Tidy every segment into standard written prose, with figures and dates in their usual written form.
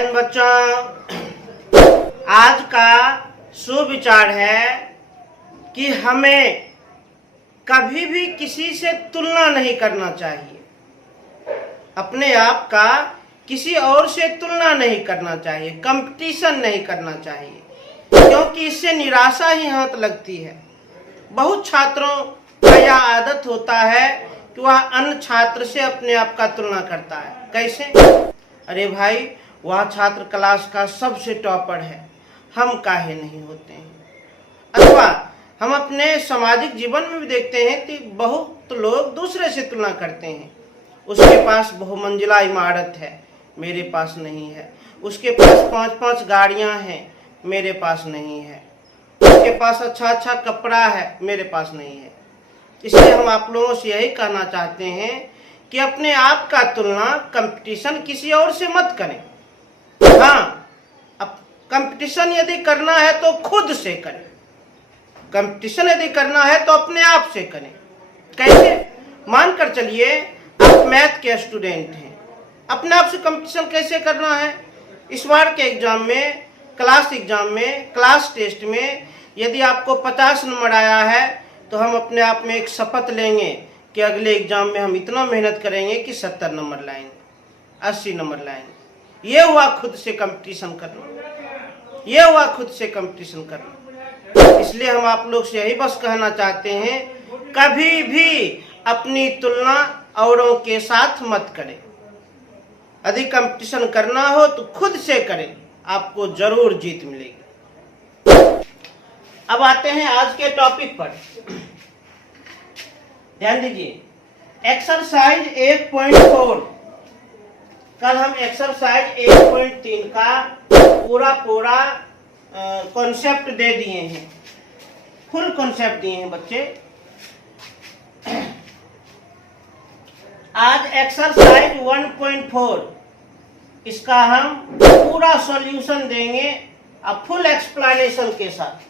जय हिंद बच्चों। आज का सुविचार है कि हमें कभी भी किसी से तुलना नहीं करना चाहिए। अपने आप का किसी और से तुलना नहीं करना चाहिए, कंपटीशन नहीं करना चाहिए, क्योंकि इससे निराशा ही हाथ लगती है। बहुत छात्रों का यह आदत होता है कि वह अन्य छात्र से अपने आप का तुलना करता है। कैसे? अरे भाई, वह छात्र क्लास का सबसे टॉपर है, हम काहे नहीं होते हैं। अथवा हम अपने सामाजिक जीवन में भी देखते हैं कि बहुत लोग दूसरे से तुलना करते हैं। उसके पास बहुमंजिला इमारत है, मेरे पास नहीं है। उसके पास 5-5 गाड़ियां हैं, मेरे पास नहीं है। उसके पास अच्छा कपड़ा है, मेरे पास नहीं है। इसलिए हम आप लोगों से यही कहना चाहते हैं कि अपने आप का तुलना, कंपटीशन किसी और से मत करें। हाँ, अब कंपटीशन यदि करना है तो खुद से करें। कंपटीशन यदि करना है तो अपने आप से करें। कैसे? मानकर चलिए आप मैथ के स्टूडेंट हैं, अपने आप से कंपटीशन कैसे करना है? इस बार के एग्जाम में, एग्जाम में, क्लास टेस्ट में यदि आपको 50 नंबर आया है तो हम अपने आप में एक शपथ लेंगे कि अगले एग्जाम में हम इतना मेहनत करेंगे कि 70 नंबर लाएंगे, 80 नंबर लाएंगे। ये हुआ खुद से कंपटीशन करना, ये हुआ खुद से कंपटीशन करना। इसलिए हम आप लोग से यही बस कहना चाहते हैं, कभी भी अपनी तुलना औरों के साथ मत करें। यदि कंपटीशन करना हो तो खुद से करें, आपको जरूर जीत मिलेगी। अब आते हैं आज के टॉपिक पर। ध्यान दीजिए, एक्सरसाइज 1.4। कल हम एक्सरसाइज 1.3 का पूरा कॉन्सेप्ट दे दिए हैं, फुल कॉन्सेप्ट दिए हैं बच्चे। आज एक्सरसाइज 1.4 इसका हम पूरा सॉल्यूशन देंगे अब फुल एक्सप्लेनेशन के साथ।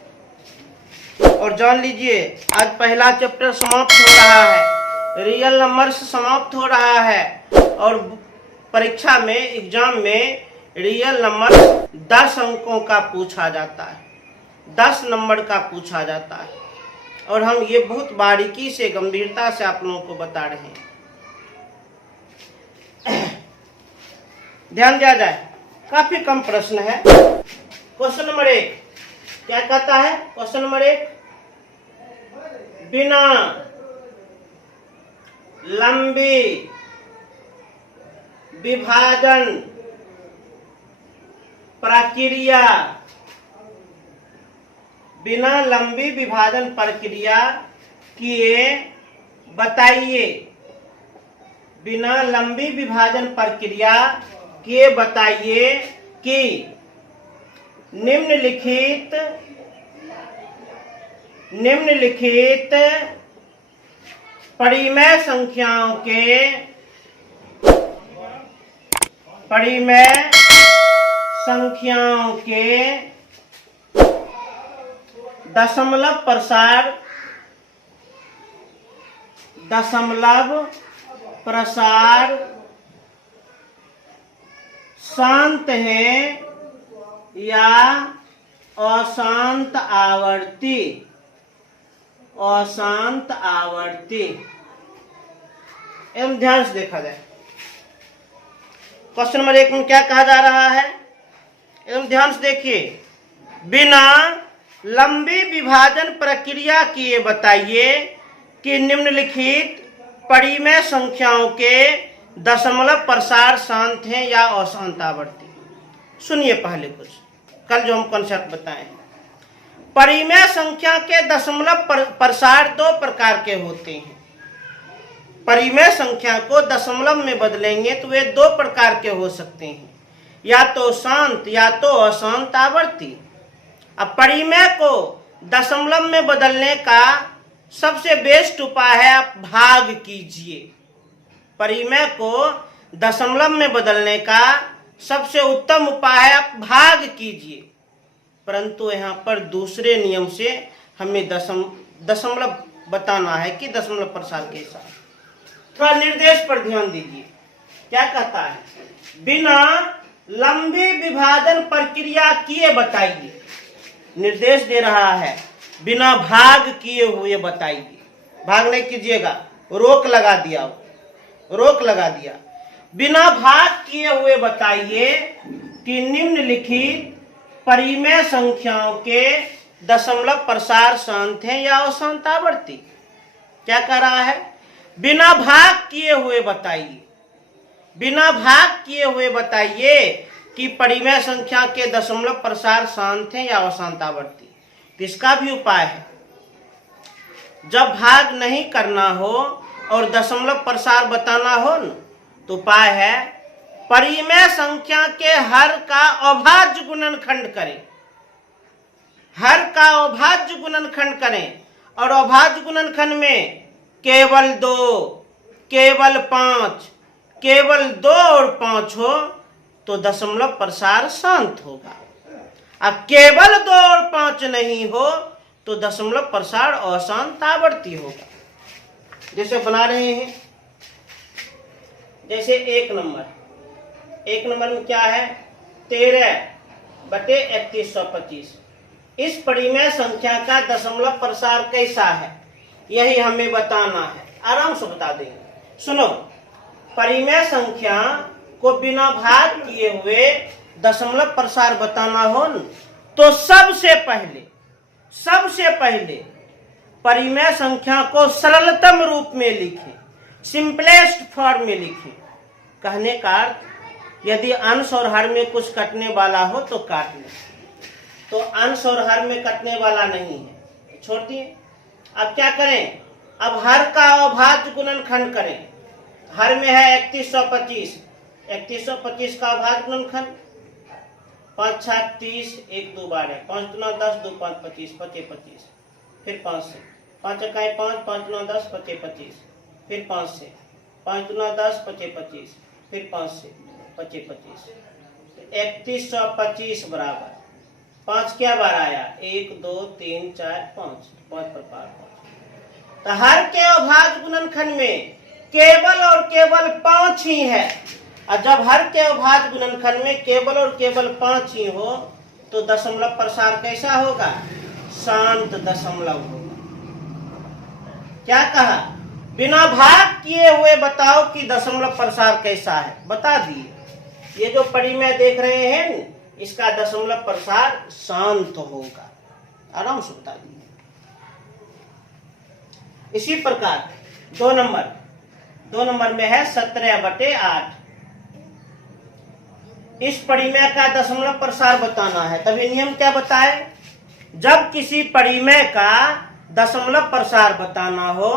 और जान लीजिए, आज पहला चैप्टर समाप्त हो रहा है, रियल नंबर्स समाप्त हो रहा है। और परीक्षा में, एग्जाम में रियल नंबर 10 अंकों का पूछा जाता है, 10 नंबर का पूछा जाता है। और हम ये बहुत बारीकी से, गंभीरता से आप लोगों को बता रहे हैं। ध्यान दिया जाए, काफी कम प्रश्न है। क्वेश्चन नंबर 1 क्या कहता है? क्वेश्चन नंबर 1, बिना लंबी विभाजन प्रक्रिया, बिना लंबी विभाजन प्रक्रिया किए बताइए, बिना लंबी विभाजन प्रक्रिया किए बताइए कि निम्नलिखित परिमेय संख्याओं के दशमलव प्रसार शांत है या अशांत आवर्ती। एवं ध्यान से देखा जाए, क्वेश्चन नंबर 1 में क्या कहा जा रहा है? एवं ध्यान से देखिए, बिना लंबी विभाजन प्रक्रिया किए बताइए कि निम्नलिखित परिमेय संख्याओं के दशमलव प्रसार शांत हैं या अशांत आवर्ती। सुनिए पहले कुछ, कल जो हम कॉन्सेप्ट बताए। परिमेय संख्या के दशमलव प्रसार 2 प्रकार के होते हैं। परिमेय संख्या को दशमलव में बदलेंगे तो वे 2 प्रकार के हो सकते हैं, या तो शांत या तो अशांत आवर्ती। अब परिमेय को दशमलव में बदलने का सबसे बेस्ट उपाय है आप भाग कीजिए। परिमेय को दशमलव में बदलने का सबसे उत्तम उपाय है आप भाग कीजिए। परंतु यहाँ पर दूसरे नियम से हमें दशमलव बताना है कि दशमलव प्रसार के साथ। थोड़ा निर्देश पर ध्यान दीजिए, क्या कहता है? बिना लंबी विभाजन प्रक्रिया किए बताइए। निर्देश दे रहा है बिना भाग किए हुए बताइए। भाग नहीं कीजिएगा, रोक लगा दिया, रोक लगा दिया। बिना भाग किए हुए बताइए कि निम्नलिखित परिमेय संख्याओं के दशमलव प्रसार शांत हैं या अशांत आवर्ती। क्या कह रहा है? बिना भाग किए हुए बताइए, बिना भाग किए हुए बताइए कि परिमेय संख्या के दशमलव प्रसार शांत हैं या अशांत आवर्ती। तो इसका भी उपाय है, जब भाग नहीं करना हो और दशमलव प्रसार बताना हो न, तो उपाय है परिमेय संख्या के हर का अभाज्य गुणनखंड करें, हर का अभाज्य गुणनखंड करें। और अभाज्य गुणनखंड में केवल 2, केवल 5, केवल 2 और 5 हो तो दशमलव प्रसार शांत होगा। अब केवल 2 और 5 नहीं हो तो दशमलव प्रसार अशांत आवर्ती होगा। जैसे बना रहे हैं, जैसे 1 नंबर में क्या है? 13/3125। इस परिमेय संख्या का दशमलव प्रसार कैसा है, यही हमें बताना है। आराम से बता देंगे। सुनो, परिमेय संख्या को बिना भाग किए हुए दशमलव प्रसार बताना हो न, तो सबसे पहले परिमेय संख्या को सरलतम रूप में लिखें, सिंपलेस्ट फॉर्म में लिखें। कहने का अर्थ, यदि अंश और हर में कुछ कटने वाला हो तो काट लें, तो अंश और हर में कटने वाला नहीं है, छोड़ दिए। अब क्या करें? अब हर का अभाज्य गुणनखंड करें। हर में है 3125, 3125 का अभाज्य गुणनखंड 5 6 30, 1 2 12, 5 2 10, 2 5 25, 25 25, फिर 5 से 5 इकाई 5, 5 9 10, 25 25, फिर 5 से 5 2 10, 25 25, फिर 5 से 25 25, 3125 बराबर 5 क्या बार आया? 1 2 3 4 5, 5 पर 5। तो हर के अभाज्य गुणनखंड में केवल और केवल 5 ही है। और जब हर के अभाज्य गुणनखंड में केवल और केवल 5 ही हो तो दशमलव प्रसार कैसा होगा? शांत दशमलव होगा। क्या कहा? बिना भाग किए हुए बताओ कि दशमलव प्रसार कैसा है। बता दिए। ये जो परिमेय देख रहे हैं इसका दशमलव प्रसार शांत होगा। आराम से बता दिए। इसी प्रकार 2 नंबर में है 17/8। इस परिमेय का दशमलव प्रसार बताना है। तभी नियम क्या बताए? जब किसी परिमेय का दशमलव प्रसार बताना हो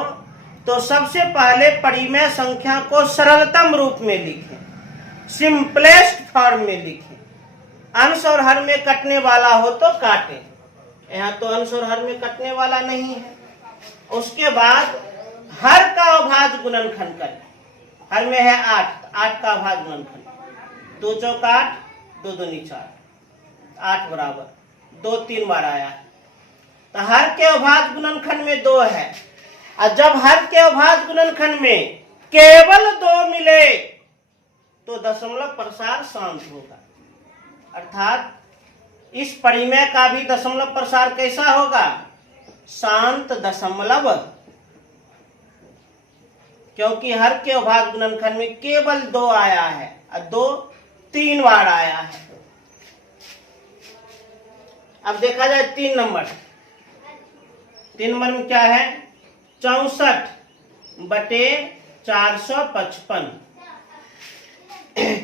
तो सबसे पहले परिमेय संख्या को सरलतम रूप में लिखें, सिंपलेस्ट फॉर्म में लिखें। अंश और हर में कटने वाला हो तो काटें, यहाँ तो अंश और हर में कटने वाला नहीं है। उसके बाद हर का अभाज्य गुणनखंड करें। हर में है 8 का अभाज्य गुणनखंड 2 चौक 8, 2 दूनी 4, 8 बराबर 2 3 बार आया है। तो हर के अभाज्य गुणनखंड में 2 है। और जब हर के अभाज्य गुणनखंड में केवल 2 मिले तो दशमलव प्रसार शांत होगा। अर्थात इस परिमेय का भी दशमलव प्रसार कैसा होगा? शांत दशमलव, क्योंकि हर के अभाज्य गुणनखंड में केवल 2 आया है और 2 3 बार आया है। अब देखा जाए 3 नंबर में क्या है? 64/455।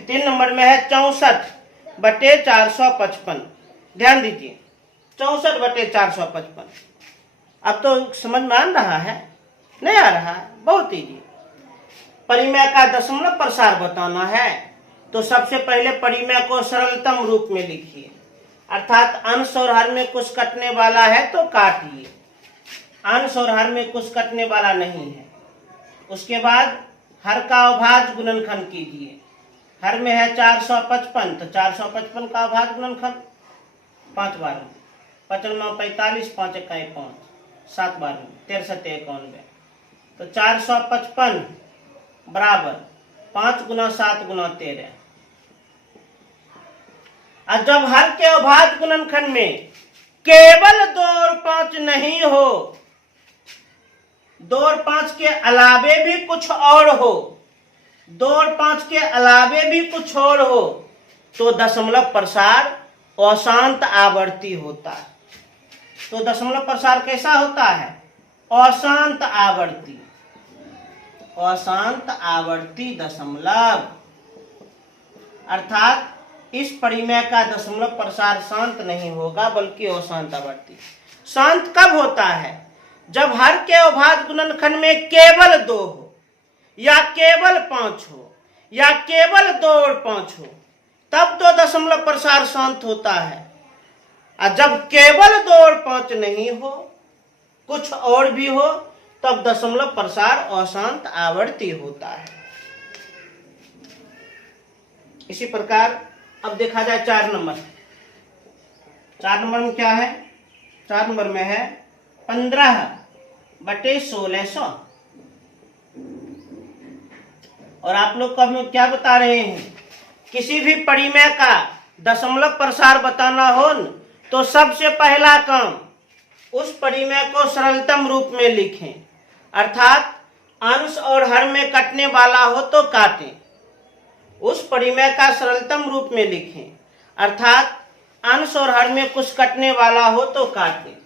3 नंबर में है 64/455। ध्यान दीजिए, 64/455। अब तो समझ में आ रहा है? नहीं आ रहा है? बहुत इजी। परिमेय का दशमलव प्रसार बताना है तो सबसे पहले परिमेय को सरलतम रूप में लिखिए। अर्थात अंश और हर में कुछ कटने वाला है तो काटिए, अंश और हर में कुछ कटने वाला नहीं है। उसके बाद हर का अभाज्य गुणनखंड कीजिए। हर में है 455, तो 455 का अभाज्य गुणनखंड 5 बार 5 9 45, 5 इकाई 5, 7 बार 13 7 91। तो 455 बराबर 5 गुना 7 गुना 13, और जब हर के अभाज्य गुणनखंड में केवल 2 और 5 नहीं हो, 2 और 5 के अलावे भी कुछ और हो, 2 और 5 के अलावे भी कुछ और हो, तो दशमलव प्रसार अशांत आवर्ती होता है। तो दशमलव प्रसार कैसा होता है? अशांत आवर्ती, अशांत आवर्ती दशमलव। अर्थात इस परिमेय का दशमलव प्रसार शांत नहीं होगा बल्कि अशांत आवर्ती। शांत कब होता है? जब हर के अभाज्य गुणनखंड में केवल 2 हो, या केवल 5 हो, या केवल 2 और 5 हो, तब तो दशमलव प्रसार शांत होता है। और जब केवल 2 और 5 नहीं हो, कुछ और भी हो, तब दशमलव प्रसार अशांत आवर्ती होता है। इसी प्रकार अब देखा जाए 4 नंबर। 4 नंबर में क्या है? 4 नंबर में है 15/1600। और आप लोग को हम क्या बता रहे हैं? किसी भी परिमेय का दशमलव प्रसार बताना हो न, तो सबसे पहला काम उस परिमेय को सरलतम रूप में लिखें। अर्थात अंश और हर में कटने वाला हो तो काटें। उस परिमेय का सरलतम रूप में लिखें। अर्थात अंश और हर में कुछ कटने वाला हो तो काटें।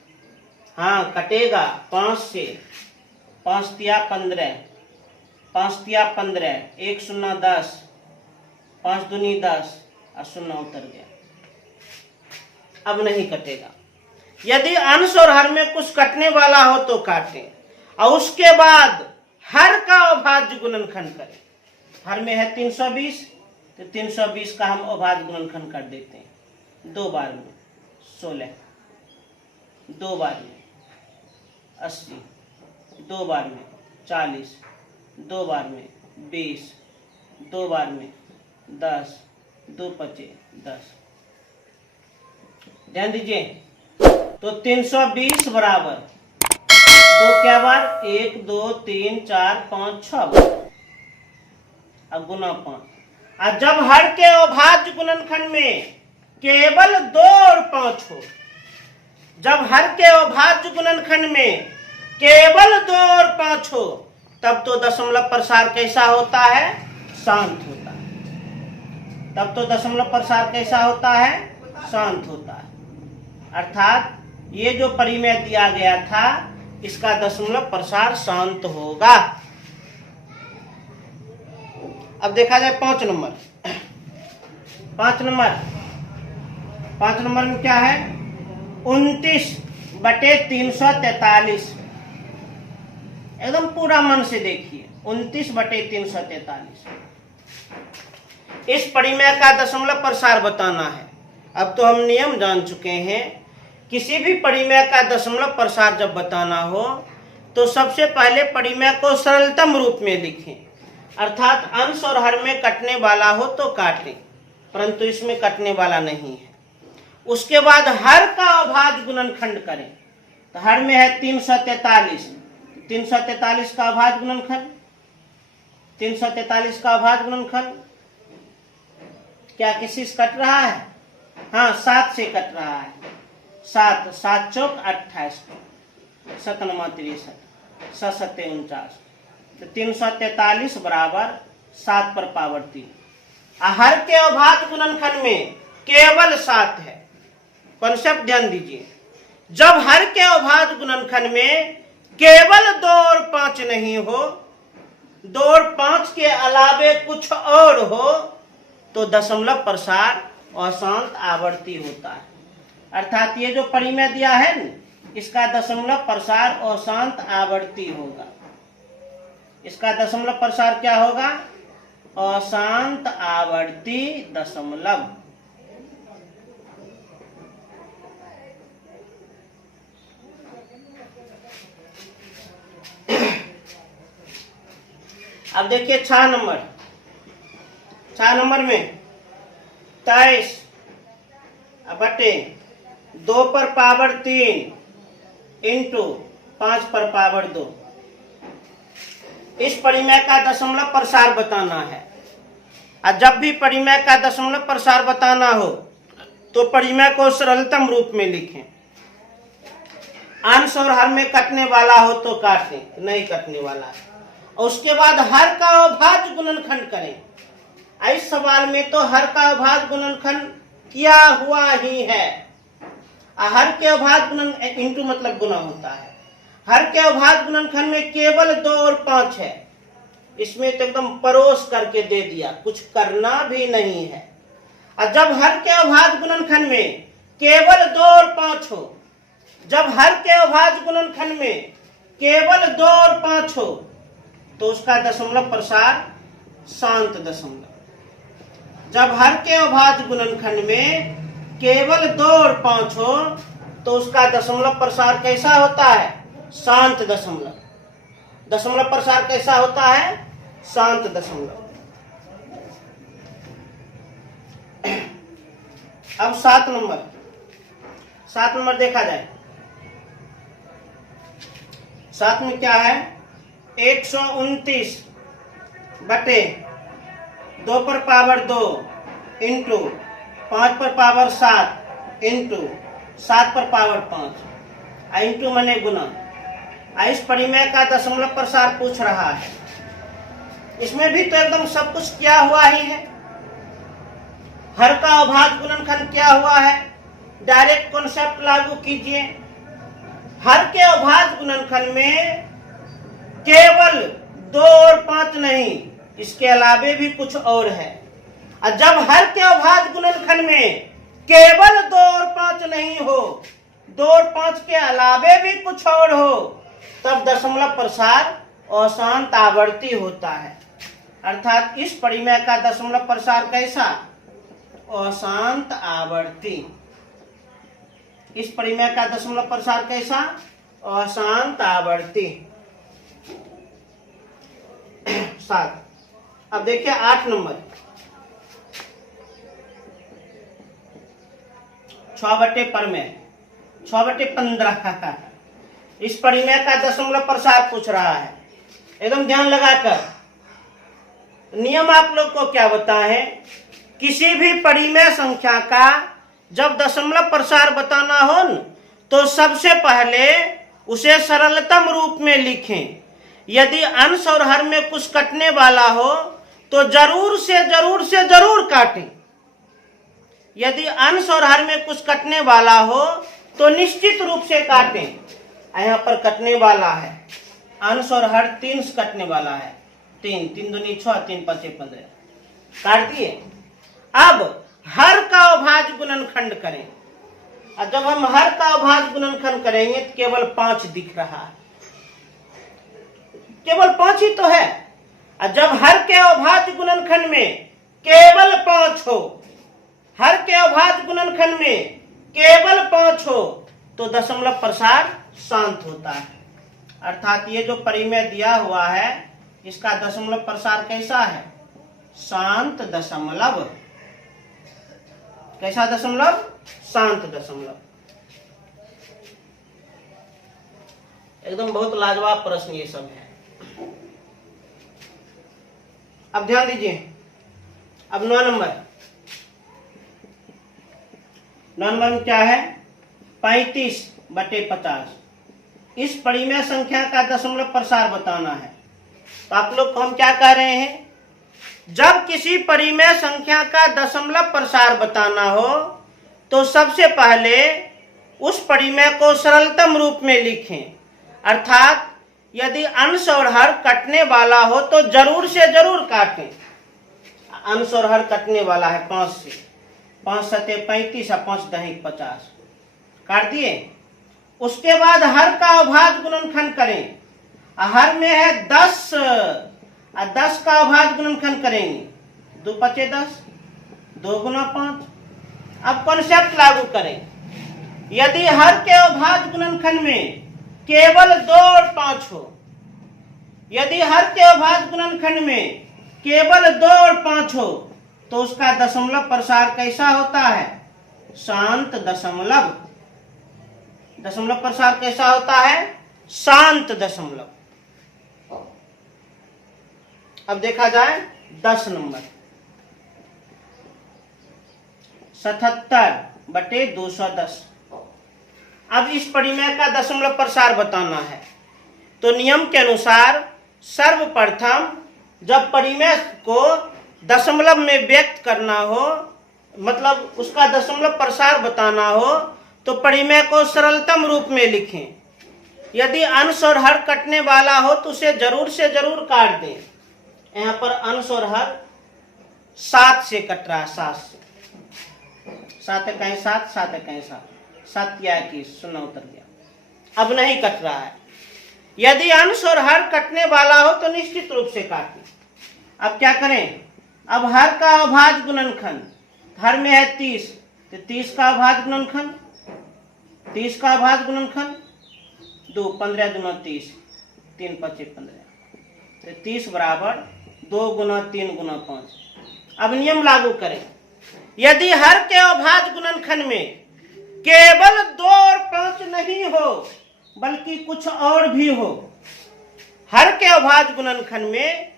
हाँ, कटेगा 5 से। 5 तिया 15, 5 तिया 15, 1 0 10, 5 दूनी 10 और 0 उतर गया। अब नहीं कटेगा। यदि अंश और हर में कुछ कटने वाला हो तो काटें, और उसके बाद हर का अभाज्य गुणनखंड करें। हर में है 320, तो 320 का हम अभाज्य गुणनखंड कर देते हैं। 2 बार में 16, 2 बार में 80, 2 बार में 40, 2 बार में 20, 2 बार में 10, 2 5 10। ध्यान दीजिए, तो 320 बराबर 2 क्या बार? 1 2 3 4 5 6 बार। अब गुना 5। और जब हर के अभाज्य गुणनखंड में केवल 2 और 5 हो, जब हर के अभाज्य गुणनखंड में केवल 2 और 5 हो, तब तो दशमलव प्रसार कैसा होता है? शांत होता है। तब तो दशमलव प्रसार कैसा होता है? शांत होता है। अर्थात ये जो परिमेय दिया गया था, इसका दशमलव प्रसार शांत होगा। अब देखा जाए 5 नंबर। 5 नंबर में क्या है? 29/343। एकदम पूरा मन से देखिए। 29/343। इस परिमेय का दशमलव प्रसार बताना है। अब तो हम नियम जान चुके हैं। किसी भी परिमेय का दशमलव प्रसार जब बताना हो, तो सबसे पहले परिमेय को सरलतम रूप में लिखें। अर्थात अंश और हर में कटने वाला हो तो काटें, परंतु इसमें कटने वाला नहीं है। उसके बाद हर का अभाज्य गुणनखंड करें। तो हर में है 343, 343 का अभाज्य गुणनखंड, 343 का अभाज्य गुणनखंड क्या किसी से कट रहा है? हाँ, 7 से कट रहा है। 7 7 चौक 28, 7 9 63, 7 7 49। तो 343 बराबर 7 पर पावर 3। हर के अभाज्य गुणनखंड में केवल 7 है। कॉन्सेप्ट ध्यान दीजिए। जब हर के अभाज्य गुणनखंड में केवल 2 और 5 नहीं हो, 2 और 5 के अलावे कुछ और हो, तो दशमलव प्रसार अशांत आवर्ती होता है। अर्थात ये जो परिमेय दिया है न, इसका दशमलव प्रसार अशांत आवर्ती होगा। इसका दशमलव प्रसार क्या होगा? अशांत आवर्ती दशमलव। अब देखिए 6 नंबर। 6 नंबर में 23/2 पर पावर 3 इंटू 5 पर पावर 2। इस परिमेय का दशमलव प्रसार बताना है। और जब भी परिमेय का दशमलव प्रसार बताना हो, तो परिमेय को सरलतम रूप में लिखें। अंश और हर में कटने वाला हो तो काटें, नहीं कटने वाला है। और उसके बाद हर का अभाज्य गुणनखंड करें। इस सवाल में तो हर का अभाज्य गुणनखंड किया हुआ ही है। हर के अभाज्य गुणन इंटू मतलब गुना होता है। हर के अभाज्य गुणनखंड में केवल 2 और 5 है। इसमें तो एकदम परोस करके दे दिया, कुछ करना भी नहीं है। और जब हर के अभाज्य गुणनखंड में केवल 2 और 5 हो, जब हर के अभाज्य गुणनखंड में केवल 2 और 5 हो, तो उसका दशमलव प्रसार शांत दशमलव। जब हर के अभाज्य गुणनखंड में केवल 2 और 5 हो, तो उसका दशमलव प्रसार कैसा होता है? शांत दशमलव। दशमलव प्रसार कैसा होता है? शांत दशमलव। अब 7 नंबर देखा जाए। 7 में क्या है? 129 बटे 2 पर पावर 2 इंटू 5 पर पावर 7 इंटू 7 पर पावर 5 इंटू मने गुना। इस परिमेय का दशमलव प्रसार पूछ रहा है। इसमें भी तो एकदम सब कुछ किया हुआ ही है। हर का अभाज्य गुणनखंड क्या हुआ है? डायरेक्ट कॉन्सेप्ट लागू कीजिए। हर के अभाज्य गुणनखंड में केवल 2 और 5 नहीं, इसके अलावे भी कुछ और है। और जब हर के अभाज्य गुणनखंड में केवल 2 और 5 नहीं हो, 2 और 5 के अलावे भी कुछ और हो, तब दशमलव प्रसार अशांत आवर्ती होता है। अर्थात इस परिमेय का दशमलव प्रसार कैसा? अशांत आवर्ती। इस परिमेय का दशमलव प्रसार कैसा? अशांत आवर्ती। 7। अब देखिए 8 नंबर। 6 बटे परमेय 6 बटे 15 इस परिमेय का दशमलव प्रसार पूछ रहा है। एकदम ध्यान लगाकर। नियम आप लोग को क्या बताएं? किसी भी परिमेय संख्या का जब दशमलव प्रसार बताना हो न, तो सबसे पहले उसे सरलतम रूप में लिखें। यदि अंश और हर में कुछ कटने वाला हो तो जरूर से जरूर काटें। यदि अंश और हर में कुछ कटने वाला हो तो निश्चित रूप से काटें। यहाँ पर कटने वाला है, अंश और हर 3 से कटने वाला है। 3 3 दूनी 6, 3 5 15 काट दिए। अब हर का अभाज्य गुणनखंड करें। और जब हम हर का अभाज्य गुणनखंड करेंगे तो केवल 5 दिख रहा है, केवल 5 ही तो है। और जब हर के अभाज्य गुणनखंड में केवल 5 हो, हर के अभाज्य गुणनखंड में केवल 5 हो, तो दशमलव प्रसार शांत होता है। अर्थात ये जो परिमेय दिया हुआ है, इसका दशमलव प्रसार कैसा है? शांत दशमलव। कैसा दशमलव? शांत दशमलव। एकदम बहुत लाजवाब प्रश्न ये सब है। अब ध्यान दीजिए। अब 9 नंबर में क्या है? 35 बटे 50 इस परिमेय संख्या का दशमलव प्रसार बताना है। तो आप लोग को हम क्या कह रहे हैं? जब किसी परिमेय संख्या का दशमलव प्रसार बताना हो तो सबसे पहले उस परिमेय को सरलतम रूप में लिखें। अर्थात यदि अंश और हर कटने वाला हो तो जरूर से जरूर काटें। अंश और हर कटने वाला है 5 से। 5 सते 35 और 5 दही 50 काट दिए। उसके बाद हर का अभाज्य गुणनखंड करें। हर में है 10 और 10 का अभाज्य गुणनखंड करेंगे। 2 5 10, 2 गुना 5। अब कॉन्सेप्ट लागू करें। यदि हर के अभाज्य गुणनखंड में केवल 2 और 5 हो, यदि हर के अभाज्य गुणनखंड में केवल 2 और 5 हो, तो उसका दशमलव प्रसार कैसा होता है? शांत दशमलव। दशमलव प्रसार कैसा होता है? शांत दशमलव। अब देखा जाए 10 नंबर। 77 बटे 210। अब इस परिमेय का दशमलव प्रसार बताना है, तो नियम के अनुसार सर्वप्रथम जब परिमेय को दशमलव में व्यक्त करना हो, मतलब उसका दशमलव प्रसार बताना हो, तो परिमेय को सरलतम रूप में लिखें। यदि अंश और हर कटने वाला हो तो उसे जरूर से जरूर काट दें। यहाँ पर अंश और हर 7 से कट रहा है, 7 से। 7 कहीं 7, 7 कहीं 7, 7 या 21, 0 उतर गया। अब नहीं कट रहा है। यदि अंश और हर कटने वाला हो तो निश्चित रूप से काटें। अब क्या करें? अब हर का अभाज्य गुणनखंड, हर में है 30, तो 30 का अभाज्य गुणनखंड, 30 का अभाज्य गुणनखंड 2, 15 दूना 30, 3 पच्चीस 15, तो 30 बराबर 2 गुना 3 गुना 5। अब नियम लागू करें। यदि हर के अभाज्य गुणनखंड में केवल 2 और 5 नहीं हो बल्कि कुछ और भी हो, हर के अभाज्य गुणनखंड में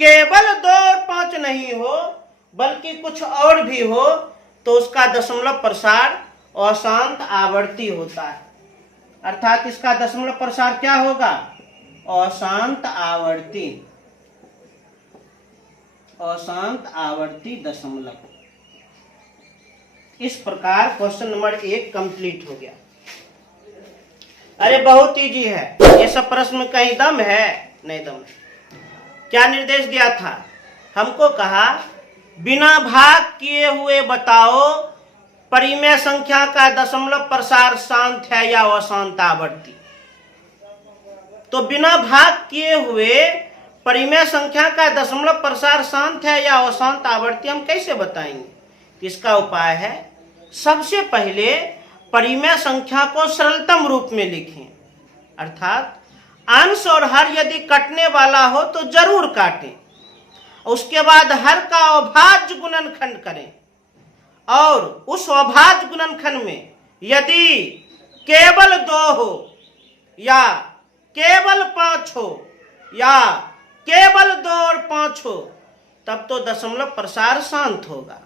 केवल 2 और 5 नहीं हो बल्कि कुछ और भी हो, तो उसका दशमलव प्रसार अशांत आवर्ती होता है। अर्थात इसका दशमलव प्रसार क्या होगा? अशांत आवर्ती, अशांत आवर्ती दशमलव। इस प्रकार क्वेश्चन नंबर 1 कंप्लीट हो गया। अरे बहुत इजी है, ये सब प्रश्न में कहीं दम है? नहीं दम है। क्या निर्देश दिया था? हमको कहा बिना भाग किए हुए बताओ परिमेय संख्या का दशमलव प्रसार शांत है या अशांत आवर्ती। तो बिना भाग किए हुए परिमेय संख्या का दशमलव प्रसार शांत है या अशांत आवर्ती हम कैसे बताएंगे? इसका उपाय है, सबसे पहले परिमेय संख्या को सरलतम रूप में लिखें। अर्थात अंश और हर यदि कटने वाला हो तो जरूर काटें। उसके बाद हर का अभाज्य गुणनखंड करें और उस अभाज्य गुणनखंड में यदि केवल 2 हो या केवल 5 हो या केवल 2 और 5 हो तब तो दशमलव प्रसार शांत होगा।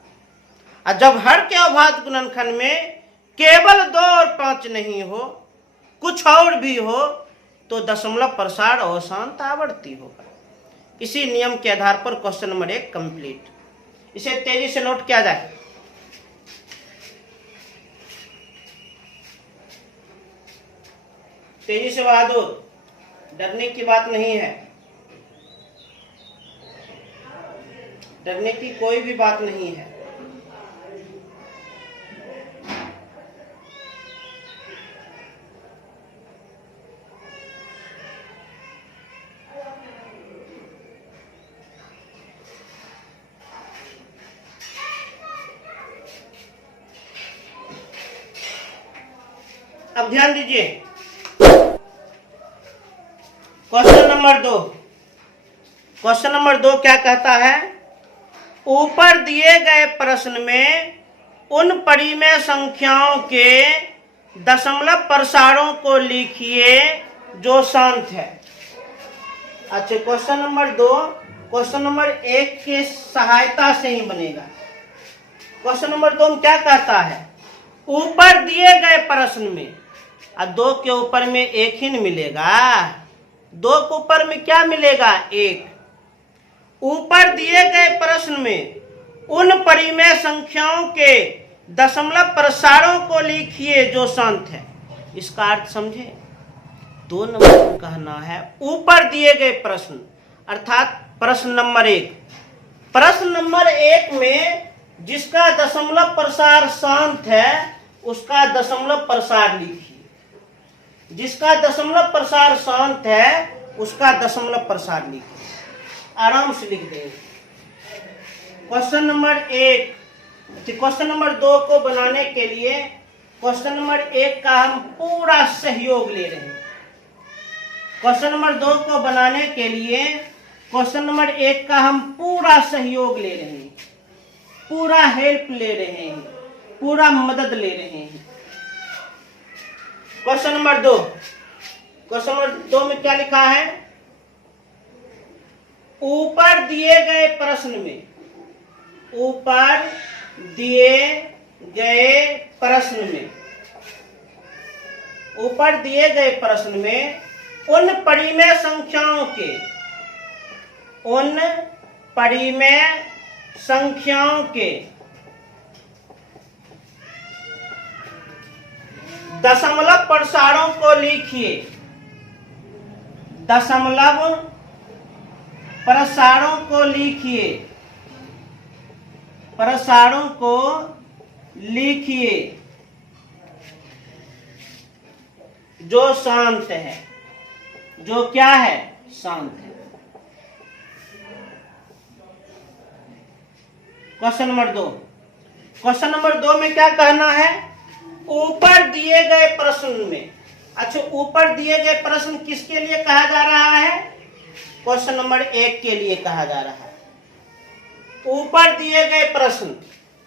और जब हर के अभाज्य गुणनखंड में केवल 2 और 5 नहीं हो, कुछ और भी हो, तो दशमलव प्रसार अशांत आवर्ती होगा। इसी नियम के आधार पर क्वेश्चन नंबर 1 कंप्लीट। इसे तेजी से नोट किया जाए। तेजी से बहादुर, डरने की बात नहीं है, डरने की कोई भी बात नहीं है। अब ध्यान दीजिए, क्वेश्चन नंबर 2। क्वेश्चन नंबर 2 क्या कहता है? ऊपर दिए गए प्रश्न में उन परिमेय संख्याओं के दशमलव प्रसारों को लिखिए जो शांत है। अच्छा, क्वेश्चन नंबर 2 क्वेश्चन नंबर 1 के सहायता से ही बनेगा। क्वेश्चन नंबर 2 में क्या कहता है? ऊपर दिए गए प्रश्न में, 2 के ऊपर में 1 ही न मिलेगा, 2 के ऊपर में क्या मिलेगा? 1। ऊपर दिए गए प्रश्न में उन परिमेय संख्याओं के दशमलव प्रसारों को लिखिए जो शांत है। इसका अर्थ समझे? 2 नंबर को कहना है ऊपर दिए गए प्रश्न, अर्थात प्रश्न नंबर 1। प्रश्न नंबर 1 में जिसका दशमलव प्रसार शांत है उसका दशमलव प्रसार लिखिए। जिसका दशमलव प्रसार शांत है उसका दशमलव प्रसार लिखिए। आराम से लिख देंगे। क्वेश्चन नंबर 1, क्वेश्चन नंबर 2 को बनाने के लिए क्वेश्चन नंबर 1 का हम पूरा सहयोग ले रहे हैं। क्वेश्चन नंबर 2 को बनाने के लिए क्वेश्चन नंबर 1 का हम पूरा सहयोग ले रहे हैं, पूरा हेल्प ले रहे हैं, पूरा मदद ले रहे हैं। क्वेश्चन नंबर 2, क्वेश्चन नंबर 2 में क्या लिखा है? ऊपर दिए गए प्रश्न में, ऊपर दिए गए प्रश्न में, ऊपर दिए गए प्रश्न में उन परिमेय संख्याओं के, उन परिमेय संख्याओं के दशमलव प्रसारों को लिखिए, दशमलव प्रसारों को लिखिए, प्रसारों को लिखिए जो शांत है, जो क्या है, शांत है। क्वेश्चन नंबर 2, क्वेश्चन नंबर 2 में क्या कहना है, ऊपर दिए गए प्रश्न में, अच्छा ऊपर दिए गए प्रश्न किसके लिए कहा जा रहा है, क्वेश्चन नंबर 1 के लिए कहा जा रहा है। ऊपर दिए गए प्रश्न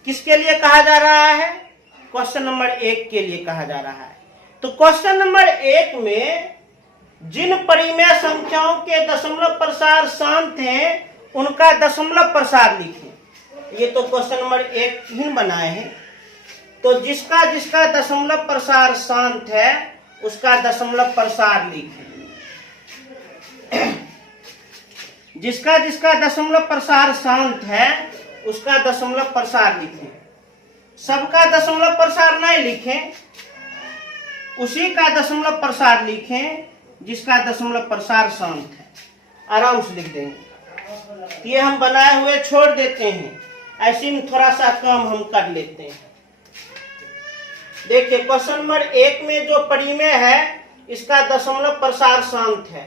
किसके लिए कहा जा रहा है, क्वेश्चन नंबर 1 के लिए कहा जा रहा है। तो क्वेश्चन नंबर 1 में जिन परिमेय संख्याओं के दशमलव प्रसार शांत हैं उनका दशमलव प्रसार लिखें। ये तो क्वेश्चन नंबर 1 ही बनाए हैं, तो जिसका जिसका दशमलव प्रसार शांत है उसका दशमलव प्रसार लिखें, जिसका जिसका दशमलव प्रसार शांत है उसका दशमलव प्रसार लिखें। सबका दशमलव प्रसार नहीं लिखें, उसी का दशमलव प्रसार लिखें जिसका दशमलव प्रसार शांत है। आराम से लिख देंगे। ये हम बनाए हुए छोड़ देते हैं, ऐसे में थोड़ा सा काम हम कर लेते हैं। देखिए क्वेश्चन नंबर 1 में जो परिमेय है इसका दशमलव प्रसार शांत है,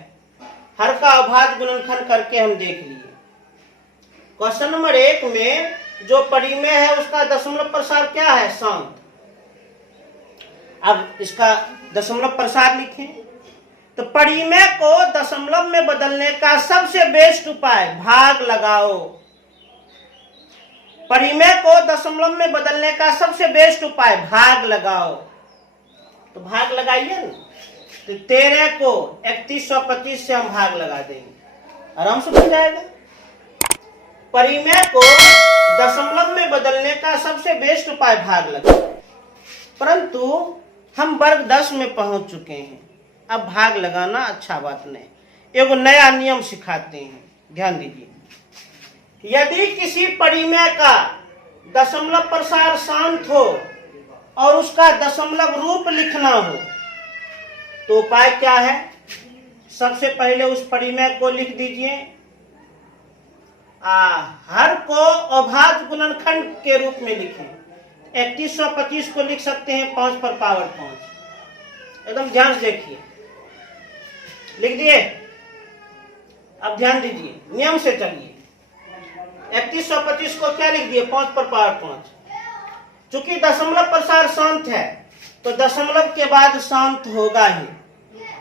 हर का अभाज्य गुणनखंड करके हम देख लिए। क्वेश्चन नंबर 1 में जो परिमेय है उसका दशमलव प्रसार क्या है, शांत। अब इसका दशमलव प्रसार लिखें। तो परिमेय को दशमलव में बदलने का सबसे बेस्ट उपाय भाग लगाओ। परिमेय को दशमलव में बदलने का सबसे बेस्ट उपाय भाग लगाओ। तो भाग लगाइए ना, तो 13 को 3125 से हम भाग लगा देंगे, आराम से बन जाएगा। परिमेय को दशमलव में बदलने का सबसे बेस्ट उपाय भाग लगाओ। परंतु हम वर्ग 10 में पहुंच चुके हैं, अब भाग लगाना अच्छा बात नहीं। एगो नया नियम सिखाते हैं, ध्यान दीजिए। यदि किसी परिमेय का दशमलव प्रसार शांत हो और उसका दशमलव रूप लिखना हो तो उपाय क्या है, सबसे पहले उस परिमेय को लिख दीजिए, हर को अभाज्य गुणनखंड के रूप में लिखें। 3125 को लिख सकते हैं 5 पर पावर 5। एकदम ध्यान से देखिए, लिख दिए। अब ध्यान दीजिए, नियम से चलिए। 3125 को क्या लिख दिए, 5 पर पावर 5। चूंकि दशमलव प्रसार शांत है तो दशमलव के बाद शांत होगा ही।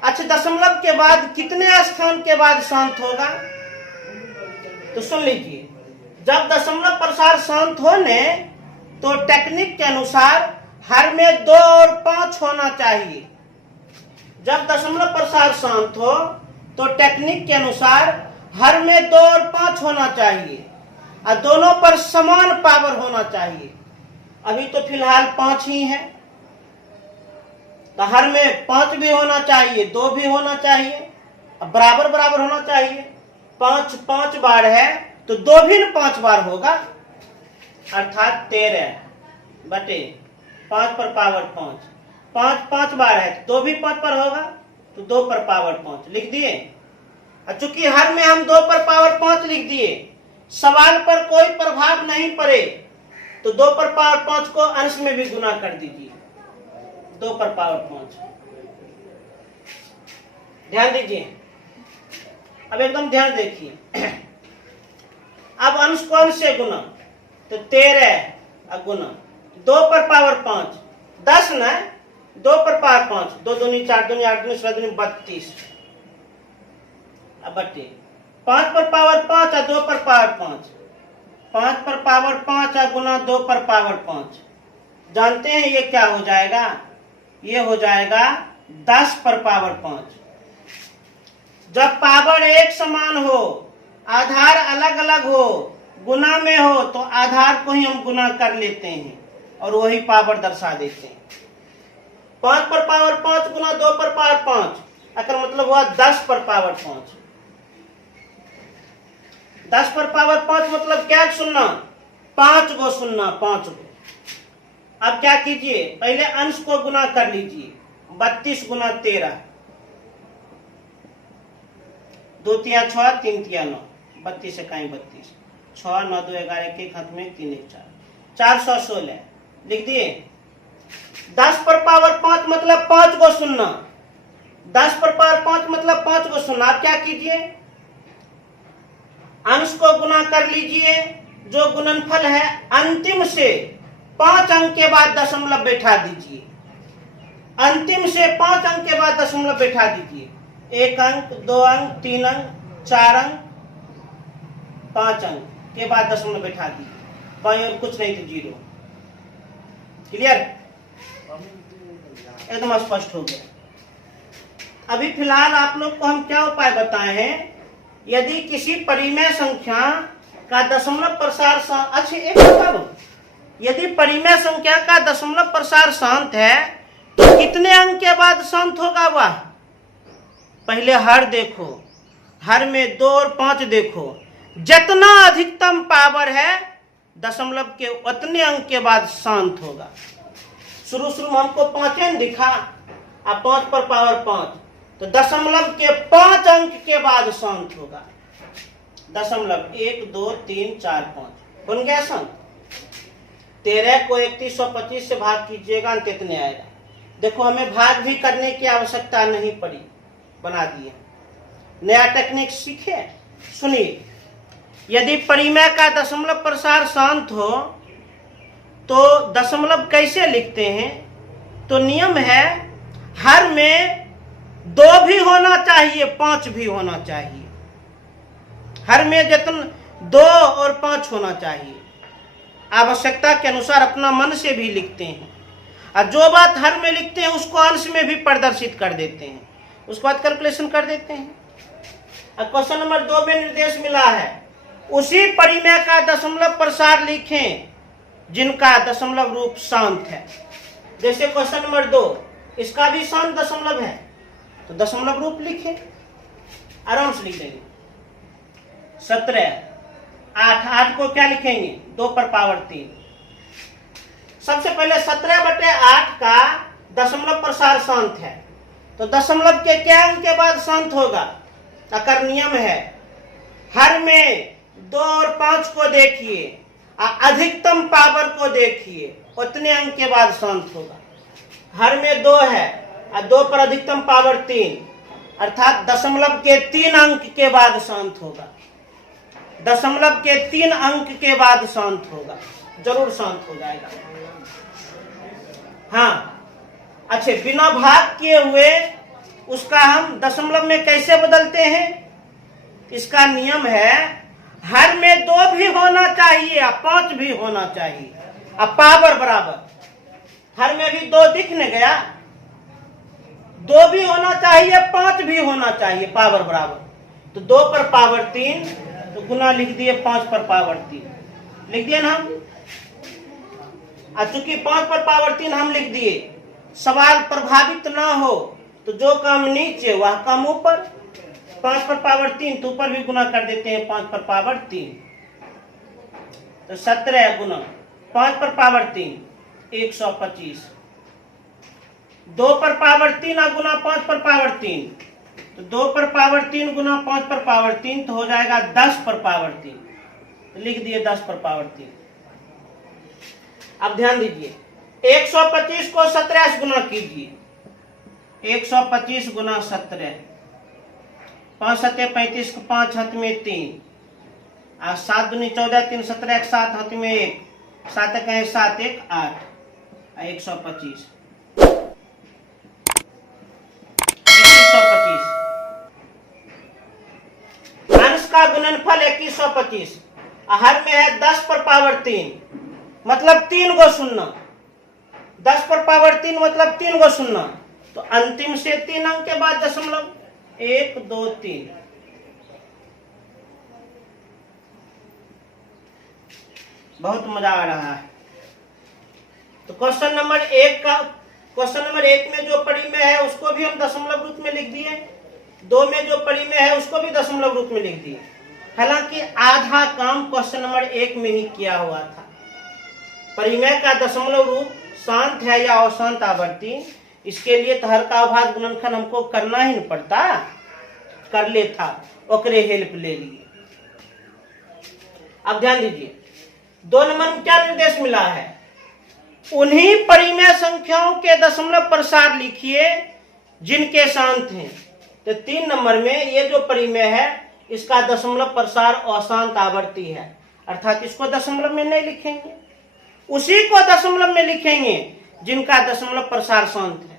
अच्छा, दशमलव के बाद कितने स्थान के बाद शांत होगा, तो सुन लीजिए। जब दशमलव प्रसार शांत होने तो टेक्निक के अनुसार हर में 2 और 5 होना चाहिए। जब दशमलव प्रसार शांत हो तो टेक्निक के अनुसार हर में 2 और 5 होना चाहिए और दोनों पर समान पावर होना चाहिए। अभी तो फिलहाल 5 ही है, तो हर में 5 भी होना चाहिए, 2 भी होना चाहिए, बराबर बराबर होना चाहिए। 5 5 बार है तो 2 भी 5 बार होगा, अर्थात 13 बटे 5 पर पावर 5। 5 5 बार है तो 2 भी 5 पर होगा, तो 2 पर पावर 5 लिख दिए। और चूंकि हर में हम 2 पर पावर 5 लिख दिए, सवाल पर कोई प्रभाव नहीं पड़े, तो 2 पर पावर 5 को अंश में भी गुना कर दीजिए, 2 पर पावर 5। ध्यान दीजिए, अब एकदम ध्यान देखिए। अब अंश को अंश से गुना, तो 13 गुना 2 पर पावर 5, 10 न 2 पर पावर 5, 2 दूनी 4 दूनी 8 दूनी 16 दूनी 32। अब बटे 5 पर पावर 5 और 2 पर पावर 5, 5 पर पावर 5 और गुना 2 पर पावर 5। जानते हैं ये क्या हो जाएगा, ये हो जाएगा 10 पर पावर 5। जब पावर एक समान हो, आधार अलग अलग हो, गुना में हो, तो आधार को ही हम गुना कर लेते हैं और वही पावर दर्शा देते हैं। 5 पर पावर 5 गुना 2 पर पावर 5, अगर मतलब हुआ 10 पर पावर 5। 10 पर पावर 5 मतलब क्या सुनना, 5 गो सुनना, 5 गो। अब क्या कीजिए, पहले अंश को गुना कर लीजिए, 32 गुना 13, 2 तिया 6, 3 तिया 9, 32 इकाई 32, 6 9 2 11 1 हाथ में 3 1 4, 416 लिख दिए। 10 पर पावर 5 मतलब 5 गो सुनना, 10 पर पावर 5 मतलब 5 गो सुनना। आप क्या कीजिए, अंश को गुना कर लीजिए, जो गुणनफल है अंतिम से 5 अंक के बाद दशमलव बैठा दीजिए, अंतिम से 5 अंक के बाद दशमलव बैठा दीजिए। 1 अंक 2 अंक 3 अंक 4 अंक 5 अंक के बाद दशमलव बैठा दीजिए, बाई और कुछ नहीं तो 0। क्लियर, एकदम स्पष्ट हो गया। अभी फिलहाल आप लोग को हम क्या उपाय बताए हैं, यदि किसी परिमेय संख्या का दशमलव प्रसार अच्छा एक बताओ, यदि परिमेय संख्या का दशमलव प्रसार शांत है तो कितने अंक के बाद शांत होगा वह? पहले हर देखो, हर में 2 और 5 देखो, जितना अधिकतम पावर है दशमलव के उतने अंक के बाद शांत होगा। शुरू में हमको 5 दिखा, अब 5 पर पावर 5, तो दशमलव के 5 अंक के बाद शांत होगा। दशमलव 1 2 3 4 5 बन गया शांत। 13 को 3125 से भाग कीजिएगा, अंत इतने आएगा। देखो हमें भाग भी करने की आवश्यकता नहीं पड़ी, बना दिए। नया टेक्निक सीखे, सुनिए। यदि परिमेय का दशमलव प्रसार शांत हो तो दशमलव कैसे लिखते हैं? तो नियम है, हर में 2 भी होना चाहिए, 5 भी होना चाहिए। हर में जितना 2 और 5 होना चाहिए। आवश्यकता के अनुसार अपना मन से भी लिखते हैं, और जो बात हर में लिखते हैं उसको अंश में भी प्रदर्शित कर देते हैं, उसके बाद कैलकुलेशन कर देते हैं। अब क्वेश्चन नंबर 2 में निर्देश मिला है, उसी परिमेय का दशमलव प्रसार लिखें जिनका दशमलव रूप शांत है। जैसे क्वेश्चन नंबर 2, इसका भी शांत दशमलव है, तो दशमलव रूप लिखें, आराम से लिख देंगे। 17 8 8 को क्या लिखेंगे, 2 पर पावर 3। सबसे पहले 17/8 का दशमलव प्रसार शांत है, तो दशमलव के क्या अंक के बाद शांत होगा? अकर नियम है, हर में 2 और 5 को देखिए, अधिकतम पावर को देखिए, उतने अंक के बाद शांत होगा। हर में 2 है और 2 पर अधिकतम पावर 3, अर्थात दशमलव के 3 अंक के बाद शांत होगा। दशमलव के 3 अंक के बाद शांत होगा, जरूर शांत हो जाएगा। हाँ, अच्छा, बिना भाग किए हुए उसका हम दशमलव में कैसे बदलते हैं? इसका नियम है, हर में 2 भी होना चाहिए और 5 भी होना चाहिए, अब पावर बराबर। हर में भी 2 दिखने गया, 2 भी होना चाहिए, 5 भी होना चाहिए, पावर बराबर। तो 2 पर पावर 3, तो गुना लिख दिए 5 पर पावर 3, लिख दिए ना हम। चूंकि 5 पर पावर 3 हम लिख दिए, सवाल प्रभावित ना हो तो जो काम नीचे वह काम ऊपर। 5 पर पावर 3 तो ऊपर भी गुना कर देते हैं, 5 पर पावर 3, तो 17 गुना 5 पर पावर 3 125। 2 पर पावर 3 और गुना 5 पर पावर 3, तो 2 पर पावर 3 गुना 5 पर पावर 3, तो हो जाएगा 10 पर पावर 3, तो लिख दिए 10 पर पावर 3। अब ध्यान दीजिए, 125 को 17 से गुना कीजिए, 125 गुना 17, 5 7 35 को 5 हाथ में 3, और 7 दूनी 14, 3 17 1 7 हाथ में 1, 7 1 7 1 8, 125 अंश का गुणनफल 2125, हर में है 10 पर पावर 3, मतलब 3 गो सुनना। 10 पर पावर 3 मतलब 3 गो सुनना, तो अंतिम से 3 अंक के बाद दशमलव 1 2 3। बहुत मजा आ रहा है। तो क्वेश्चन नंबर एक में जो परिमेय है उसको भी हम दशमलव रूप में लिख दिए, 2 में जो परिमेय है उसको भी दशमलव रूप में लिख दिए। हालांकि आधा काम क्वेश्चन नंबर 1 में ही किया हुआ था। परिमेय का दशमलव रूप शांत है या अशांत आवर्ती, इसके लिए हर का अभाज्य गुणनखंड हमको करना ही नहीं पड़ता, कर लेता, ओकरे हेल्प ले लिए। अब ध्यान दीजिए 2 नंबर में क्या निर्देश मिला है, उन्हीं परिमेय संख्याओं के दशमलव प्रसार लिखिए जिनके शांत हैं। तो 3 नंबर में ये जो परिमेय है इसका दशमलव प्रसार अशांत आवर्ती है, अर्थात इसको दशमलव में नहीं लिखेंगे, उसी को दशमलव में लिखेंगे जिनका दशमलव प्रसार शांत है।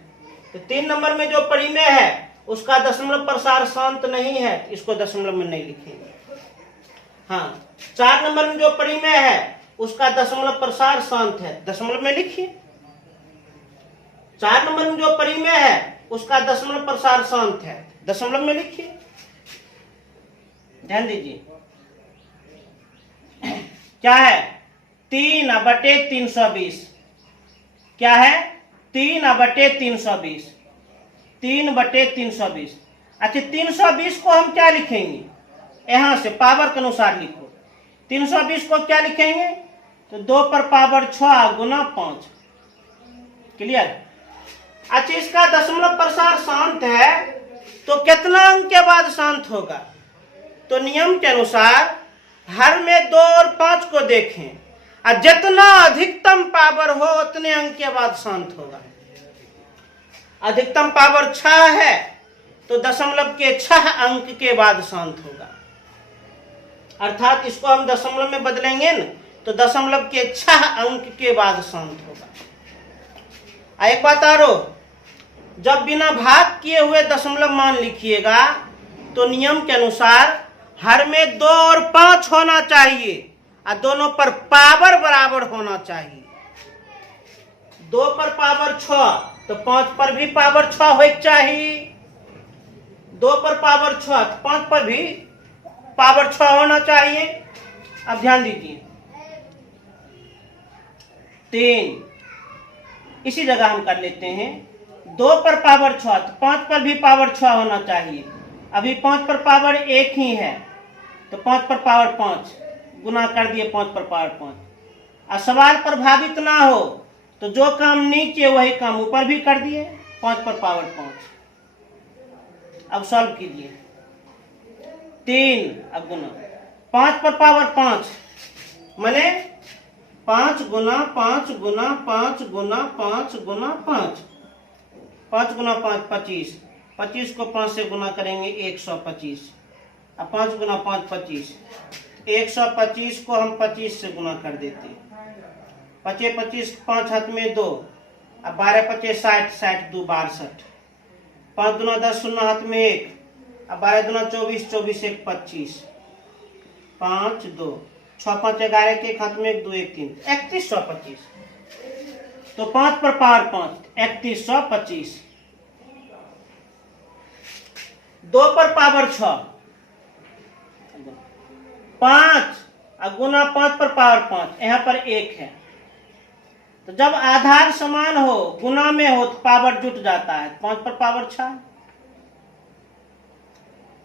तो 3 नंबर में जो परिमेय है उसका दशमलव प्रसार शांत नहीं है, इसको दशमलव में नहीं लिखेंगे। हाँ, 4 नंबर में जो परिमेय है उसका दशमलव प्रसार शांत है, दशमलव में लिखिए। 4 नंबर में जो परिमेय है उसका दशमलव प्रसार शांत है, दशमलव में लिखिए। ध्यान दीजिए क्या है, 3/320। क्या है, 3/320, 3/320। अच्छा, 320 को हम क्या लिखेंगे, यहां से पावर के अनुसार लिखो। 320 को क्या लिखेंगे, तो 2 पर पावर 6 गुना 5। क्लियर। अच्छा, इसका दशमलव प्रसार शांत है तो कितना अंक के बाद शांत होगा, तो नियम के अनुसार हर में 2 और 5 को देखें, और जितना अधिकतम पावर हो उतने अंक के बाद शांत होगा। अधिकतम पावर 6 है तो दशमलव के 6 अंक के बाद शांत होगा, अर्थात इसको हम दशमलव में बदलेंगे न तो दशमलव के 6 अंक के बाद शांत होगा। एक बात और, जब बिना भाग किए हुए दशमलव मान लिखिएगा तो नियम के अनुसार हर में 2 और 5 होना चाहिए और दोनों पर पावर बराबर होना चाहिए। 2 पर पावर 6 तो 5 पर भी पावर 6 होना चाहिए, 2 पर पावर 6 तो 5 पर भी पावर 6 होना चाहिए। अब ध्यान दीजिए 3 इसी जगह हम कर लेते हैं, 2 पर पावर 6 तो 5 पर भी पावर 6 होना चाहिए। अभी 5 पर पावर 1 ही है तो 5 पर पावर 5 गुना कर दिए 5 पर पावर 5। और सवाल प्रभावित ना हो तो जो काम नीचे वही काम ऊपर भी कर दिए 5 पर पावर 5। अब सॉल्व कीजिए 3 अब गुना 5 पर पावर 5 माने 5 गुना 5 गुना 5 गुना 5 गुना 5, 5 गुना 5 25, 25 को 5 से गुना करेंगे 125, अब 5 गुना 5 25, 125 को हम 25 से गुना कर देते हैं, 25 25 5 हाथ में 2, अब 12 25 60, 60 2 62, 5 दुना 10 शून्य हाथ में 1, अब 12 दुना 24, 24 1 25, 5 2 6 5 11 के हाथ में 1 2 1 3, 3125। तो 5 पर पावर 5 3125, 2 पर पावर 6 5 गुना 5 पर पावर 5, यहाँ पर 1 है। तो जब आधार समान हो गुना में हो तो पावर जुट जाता है, 5 पर पावर 6।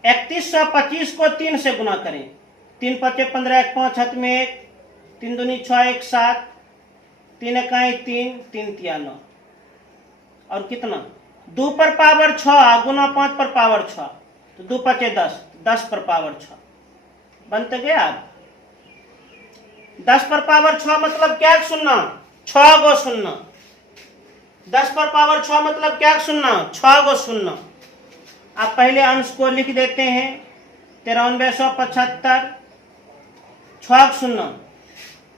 3125 को 3 से गुना करें, 3 5 15 1 5 हाथ में 1, 3 दूनी 6 1 7, 3 इकाई 3, 3 तिया 9, और कितना 2 पर पावर 6 गुना 5 पर पावर 6 तो 2 5 10, 10 पर पावर 6 बनते गया। आप 10 पर पावर 6 मतलब क्या सुनना, 6 गो सुनना। 10 पर पावर 6 मतलब क्या सुनना, 6 गो सुनना। आप पहले अंश को लिख देते हैं 9375, 6 सुनना,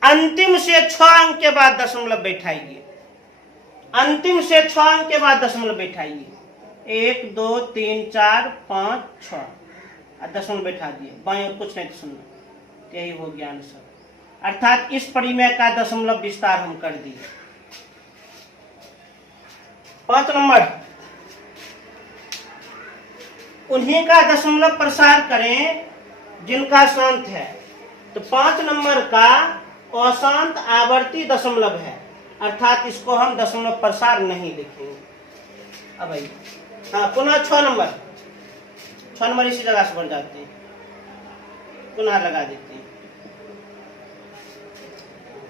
अंतिम से 6 अंक के बाद दशमलव बैठाइए, अंतिम से 6 अंक के बाद दशमलव बैठाइए, 1 2 3 4 5 6 दशमलव बैठा दिए, बाएं और कुछ नहीं तो सुनना, यही हो गया आंसर। अर्थात इस परिमेय का दशमलव विस्तार हम कर दिए। 5 नंबर, उन्हीं का दशमलव प्रसार करें जिनका शांत है। तो 5 नंबर का अशांत आवर्ती दशमलव है, अर्थात इसको हम दशमलव प्रसार नहीं लिखेंगे। अब भाई हाँ, पुनः 6 नंबर इसी जगह से बढ़ जाते हैं, पुनः लगा देते हैं।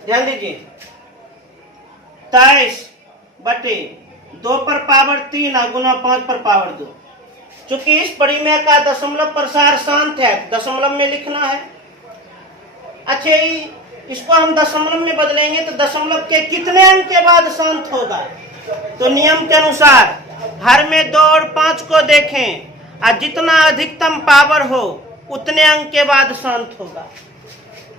ध्यान दीजिए, 23/2 पर पावर 3 गुना 5 पर पावर 2। चूंकि इस परिमेय का दशमलव प्रसार शांत है, दशमलव में लिखना है। अच्छा, इसको हम दशमलव में बदलेंगे तो दशमलव के कितने अंक के बाद शांत होगा? तो नियम के अनुसार हर में 2 और 5 को देखें और जितना अधिकतम पावर हो उतने अंक के बाद शांत होगा।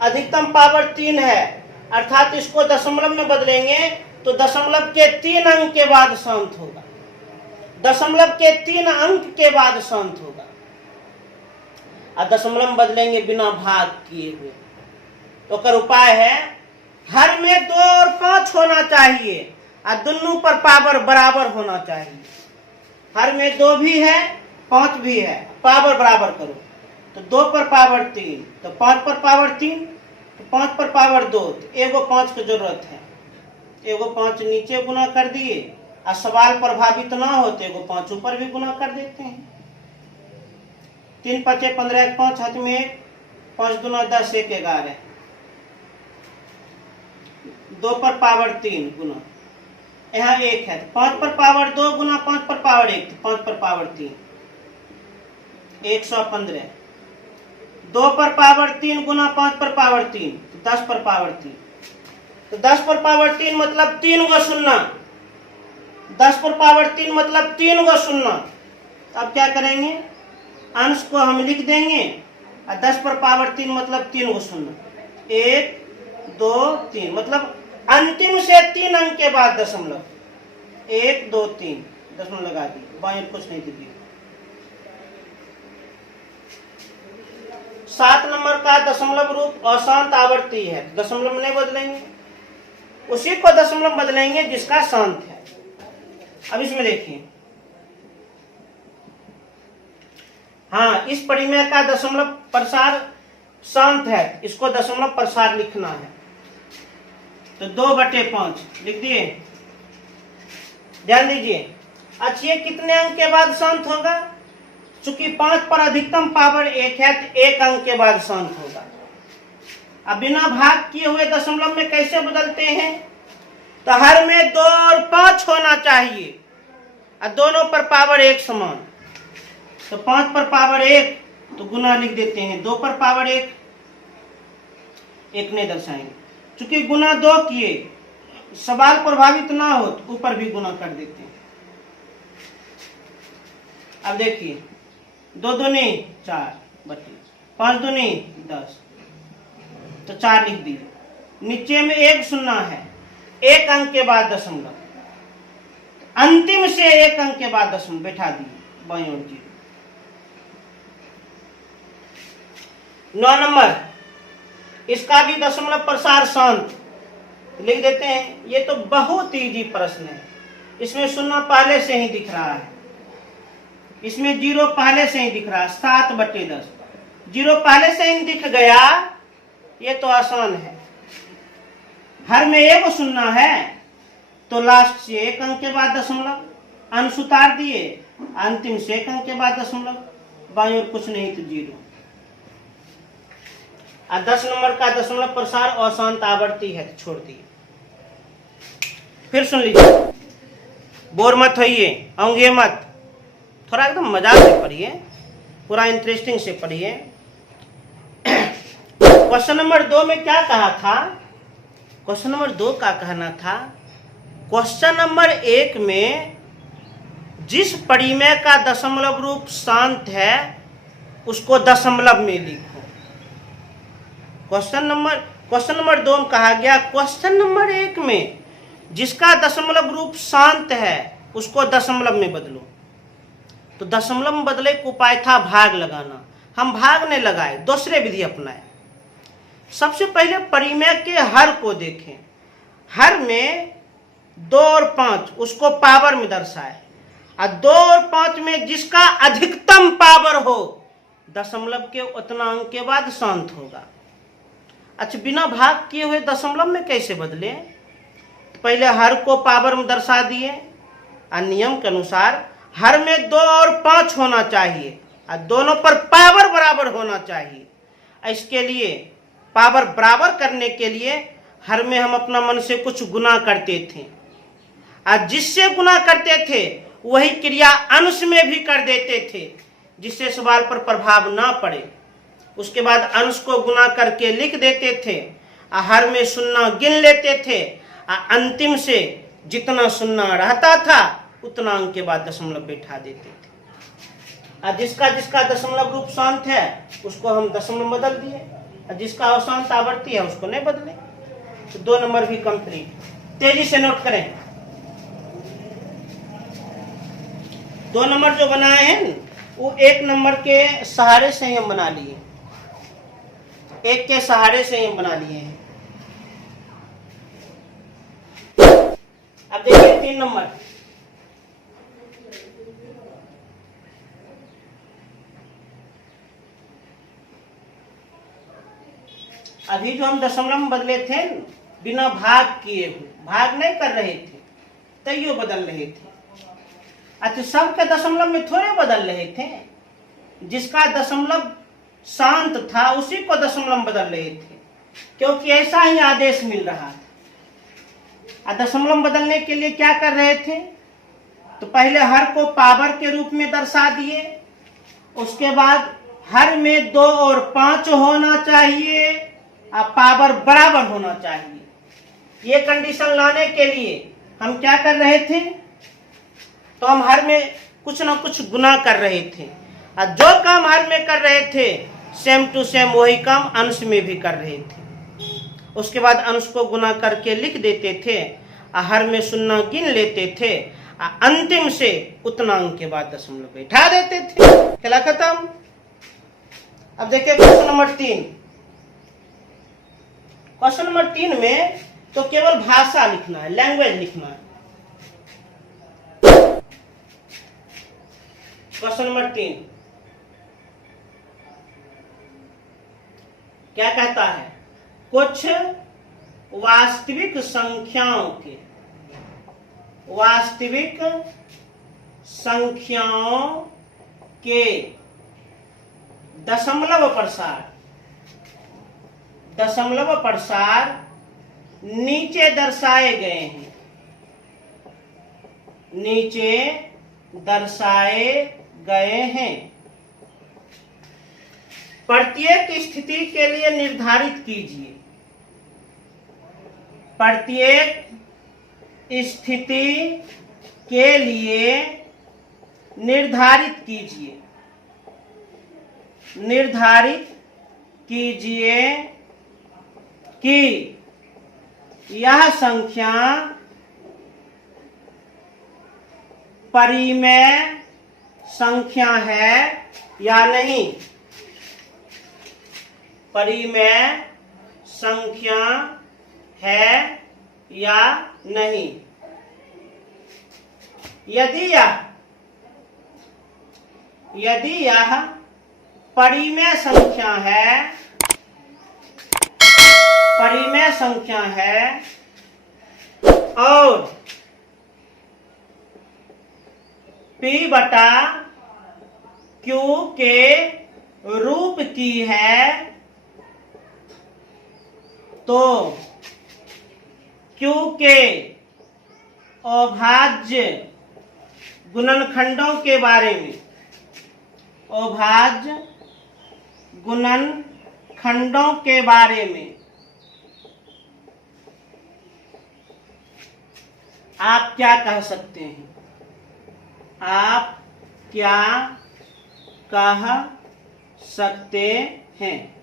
अधिकतम पावर 3 है, अर्थात इसको दशमलव में बदलेंगे तो दशमलव के 3 अंक के बाद शांत होगा। दशमलव के 3 अंक के बाद शांत होगा। और दशमलव बदलेंगे बिना भाग किए हुए। तो कर उपाय है, हर में 2 और 5 होना चाहिए और दोनों पर पावर बराबर होना चाहिए। हर में 2 भी है, 5 भी है, पावर बराबर करो। तो 2 पर पावर 3, तो 5 पर पावर 3, तो 5 पर पावर 2, तो एगो 5 की जरूरत है। एगो 5 नीचे गुना कर दिए और सवाल प्रभावित ना हो तो एगो 5 ऊपर भी गुना कर देते हैं। 3 × 5 = 15, 1 5 हाथ में 1, 5 दूना 10, 1 11। 2 पर पावर 3 गुना, यहाँ 1 है, तो 5 पर पावर 2 गुना 5 पर पावर 1, तो 5 पर पावर 3, 115। 2 पर पावर 3 गुना 5 पर पावर 3, तो 10 पर पावर 3। तो 10 पर पावर 3 मतलब 3 गो शून्य। 10 पर पावर 3 मतलब 3 गो शून्य। अब क्या करेंगे, अंश को हम लिख देंगे और 10 पर पावर 3 मतलब 3 गो शून्य। 1 2 3 मतलब अंतिम से 3 अंक के बाद दशमलव। 1 2 3 दशमलव लगा दी, बाएं कुछ नहीं दीजिए। 7 नंबर का दशमलव रूप अशांत आवर्ती है, दशमलव नहीं बदलेंगे, उसी को दशमलव बदलेंगे जिसका शांत है। अब इसमें देखिए, हाँ, इस परिमेय का दशमलव प्रसार शांत है, इसको दशमलव प्रसार लिखना है। तो 2/5 लिख दिए। ध्यान दीजिए, अच्छा ये कितने अंक के बाद शांत होगा? चूंकि 5 पर अधिकतम पावर 1 है तो 1 अंक के बाद शांत होगा। अब बिना भाग किए हुए दशमलव में कैसे बदलते हैं? तो हर में 2 और 5 होना चाहिए और दोनों पर पावर 1 समान। तो 5 पर पावर 1 तो गुना लिख देते हैं, 2 पर पावर 1 नहीं दर्शाएंगे। चूंकि गुना 2 किए, सवाल प्रभावित ना हो तो ऊपर भी गुना कर देते हैं। अब देखिए, 2 दूनी 4 बटे 5 दूनी 10, तो 4 लिख दिए। नीचे में 1 शून्य है, 1 अंक के बाद दशमलव, अंतिम से 1 अंक के बाद दशमलव बैठा दिए, बाईं ओर 0। 9 नंबर, इसका भी दशमलव प्रसार शांत लिख देते हैं। ये तो बहुत इजी प्रश्न है, इसमें शून्य पहले से ही दिख रहा है, इसमें 0 पहले से ही दिख रहा है। 7/10 0 पहले से ही दिख गया, ये तो आसान है। हर में 1 शून्य है तो लास्ट से 1 अंक के बाद दशमलव, अंश उतार दिए, अंतिम से 1 अंक के बाद दशमलव, बाईं ओर कुछ नहीं तो 0। और 10 नंबर का दशमलव प्रसार अशांत आवर्ती है, छोड़ दिए। फिर सुन लीजिए, बोर मत होइए, औंगे मत, थोड़ा एकदम मजाक से पढ़िए, पूरा इंटरेस्टिंग से पढ़िए। क्वेश्चन नंबर 2 में क्या कहा था? क्वेश्चन नंबर 2 का कहना था, क्वेश्चन नंबर 1 में जिस परिमेय का दशमलव रूप शांत है उसको दशमलव में लिखो। क्वेश्चन नंबर 2 में कहा गया, क्वेश्चन नंबर 1 में जिसका दशमलव रूप शांत है उसको दशमलव में बदलो। तो दशमलव में बदले का उपाय था भाग लगाना, हम भाग नहीं लगाए, दूसरे विधि अपनाए। सबसे पहले परिमेय के हर को देखें, हर में 2 और 5 उसको पावर में दर्शाए, और 2 और 5 में जिसका अधिकतम पावर हो दशमलव के उतना अंक के बाद शांत होगा। अच्छा, बिना भाग किए हुए दशमलव में कैसे बदले? पहले हर को पावर में दर्शा दिए और नियम के अनुसार हर में 2 और 5 होना चाहिए और दोनों पर पावर बराबर होना चाहिए। इसके लिए पावर बराबर करने के लिए हर में हम अपना मन से कुछ गुना करते थे और जिससे गुना करते थे वही क्रिया अंश में भी कर देते थे, जिससे सवाल पर प्रभाव ना पड़े। उसके बाद अंश को गुना करके लिख देते थे और हर में शून्य गिन लेते थे और अंतिम से जितना शून्य रहता था उतना अंक के बाद दशमलव बैठा देते थे। और जिसका जिसका दशमलव रूप शांत है उसको हम दशमलव बदल दिए और जिसका अशांत आवृत्ति है उसको नहीं बदले। तो 2 नंबर भी कंप्लीट। तेजी से नोट करें। 2 नंबर जो बनाए हैं वो 1 नंबर के सहारे से ही हम बना लिए, 1 के सहारे से ही हम बना लिए हैं। अब देखिए 3 नंबर। अभी जो हम दशमलव में बदले थे बिना भाग किए हुए, भाग नहीं कर रहे थे तैयो बदल रहे थे। अच्छा, सबके दशमलव में थोड़े बदल रहे थे, जिसका दशमलव शांत था उसी को दशमलव बदल रहे थे, क्योंकि ऐसा ही आदेश मिल रहा था। दशमलव बदलने के लिए क्या कर रहे थे, तो पहले हर को पावर के रूप में दर्शा दिए, उसके बाद हर में 2 और 5 होना चाहिए और पावर बराबर होना चाहिए। ये कंडीशन लाने के लिए हम क्या कर रहे थे, तो हम हर में कुछ ना कुछ गुना कर रहे थे और जो काम हर में कर रहे थे सेम टू सेम वही काम अंश में भी कर रहे थे। उसके बाद अंश को गुना करके लिख देते थे और हर में शून्य गिन लेते थे और अंतिम से उतना अंक के बाद दशमलव बैठा देते थे। खेला खत्म। अब देखिए क्वेश्चन नंबर 3। क्वेश्चन नंबर 3 में तो केवल भाषा लिखना है, लैंग्वेज लिखना है। क्वेश्चन नंबर 3 क्या कहता है, कुछ वास्तविक संख्याओं के दशमलव प्रसार नीचे दर्शाए गए हैं। प्रत्येक स्थिति के लिए निर्धारित कीजिए। प्रत्येक स्थिति के लिए निर्धारित कीजिए कि यह संख्या परिमेय संख्या है या नहीं। परिमेय संख्या है या नहीं। यदि यह परिमेय संख्या है और P बटा Q के रूप की है तो Q के अभाज्य गुणनखंडों के बारे में, अभाज्य गुणनखंडों के बारे में आप क्या कह सकते हैं? आप क्या कह सकते हैं?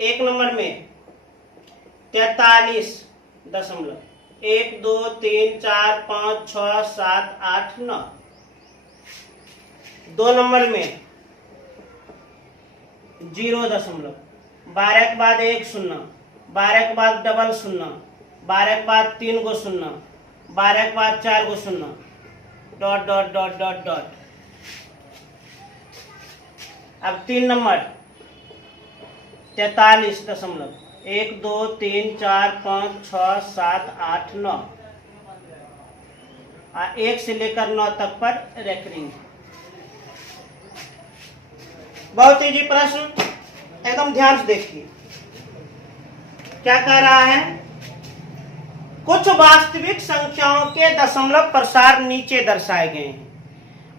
एक नंबर में 43 दशमलव 1 2 3 4 5 6 7 8 9। 2 नंबर में 0 दशमलव 12 के बाद 1 शून्य, 12 के बाद डबल शून्य, 12 के बाद 3 गो शून्य, 12 के बाद 4 गो शून्य, dot dot dot dot dot. अब 3 43.1 2 3 4 5 6 7 8 9 1 से लेकर 9 तक पर रेकरिंग। बहुत इजी प्रश्न, एकदम ध्यान से देखिए क्या कह रहा है। कुछ वास्तविक संख्याओं के दशमलव प्रसार नीचे दर्शाए गए हैं।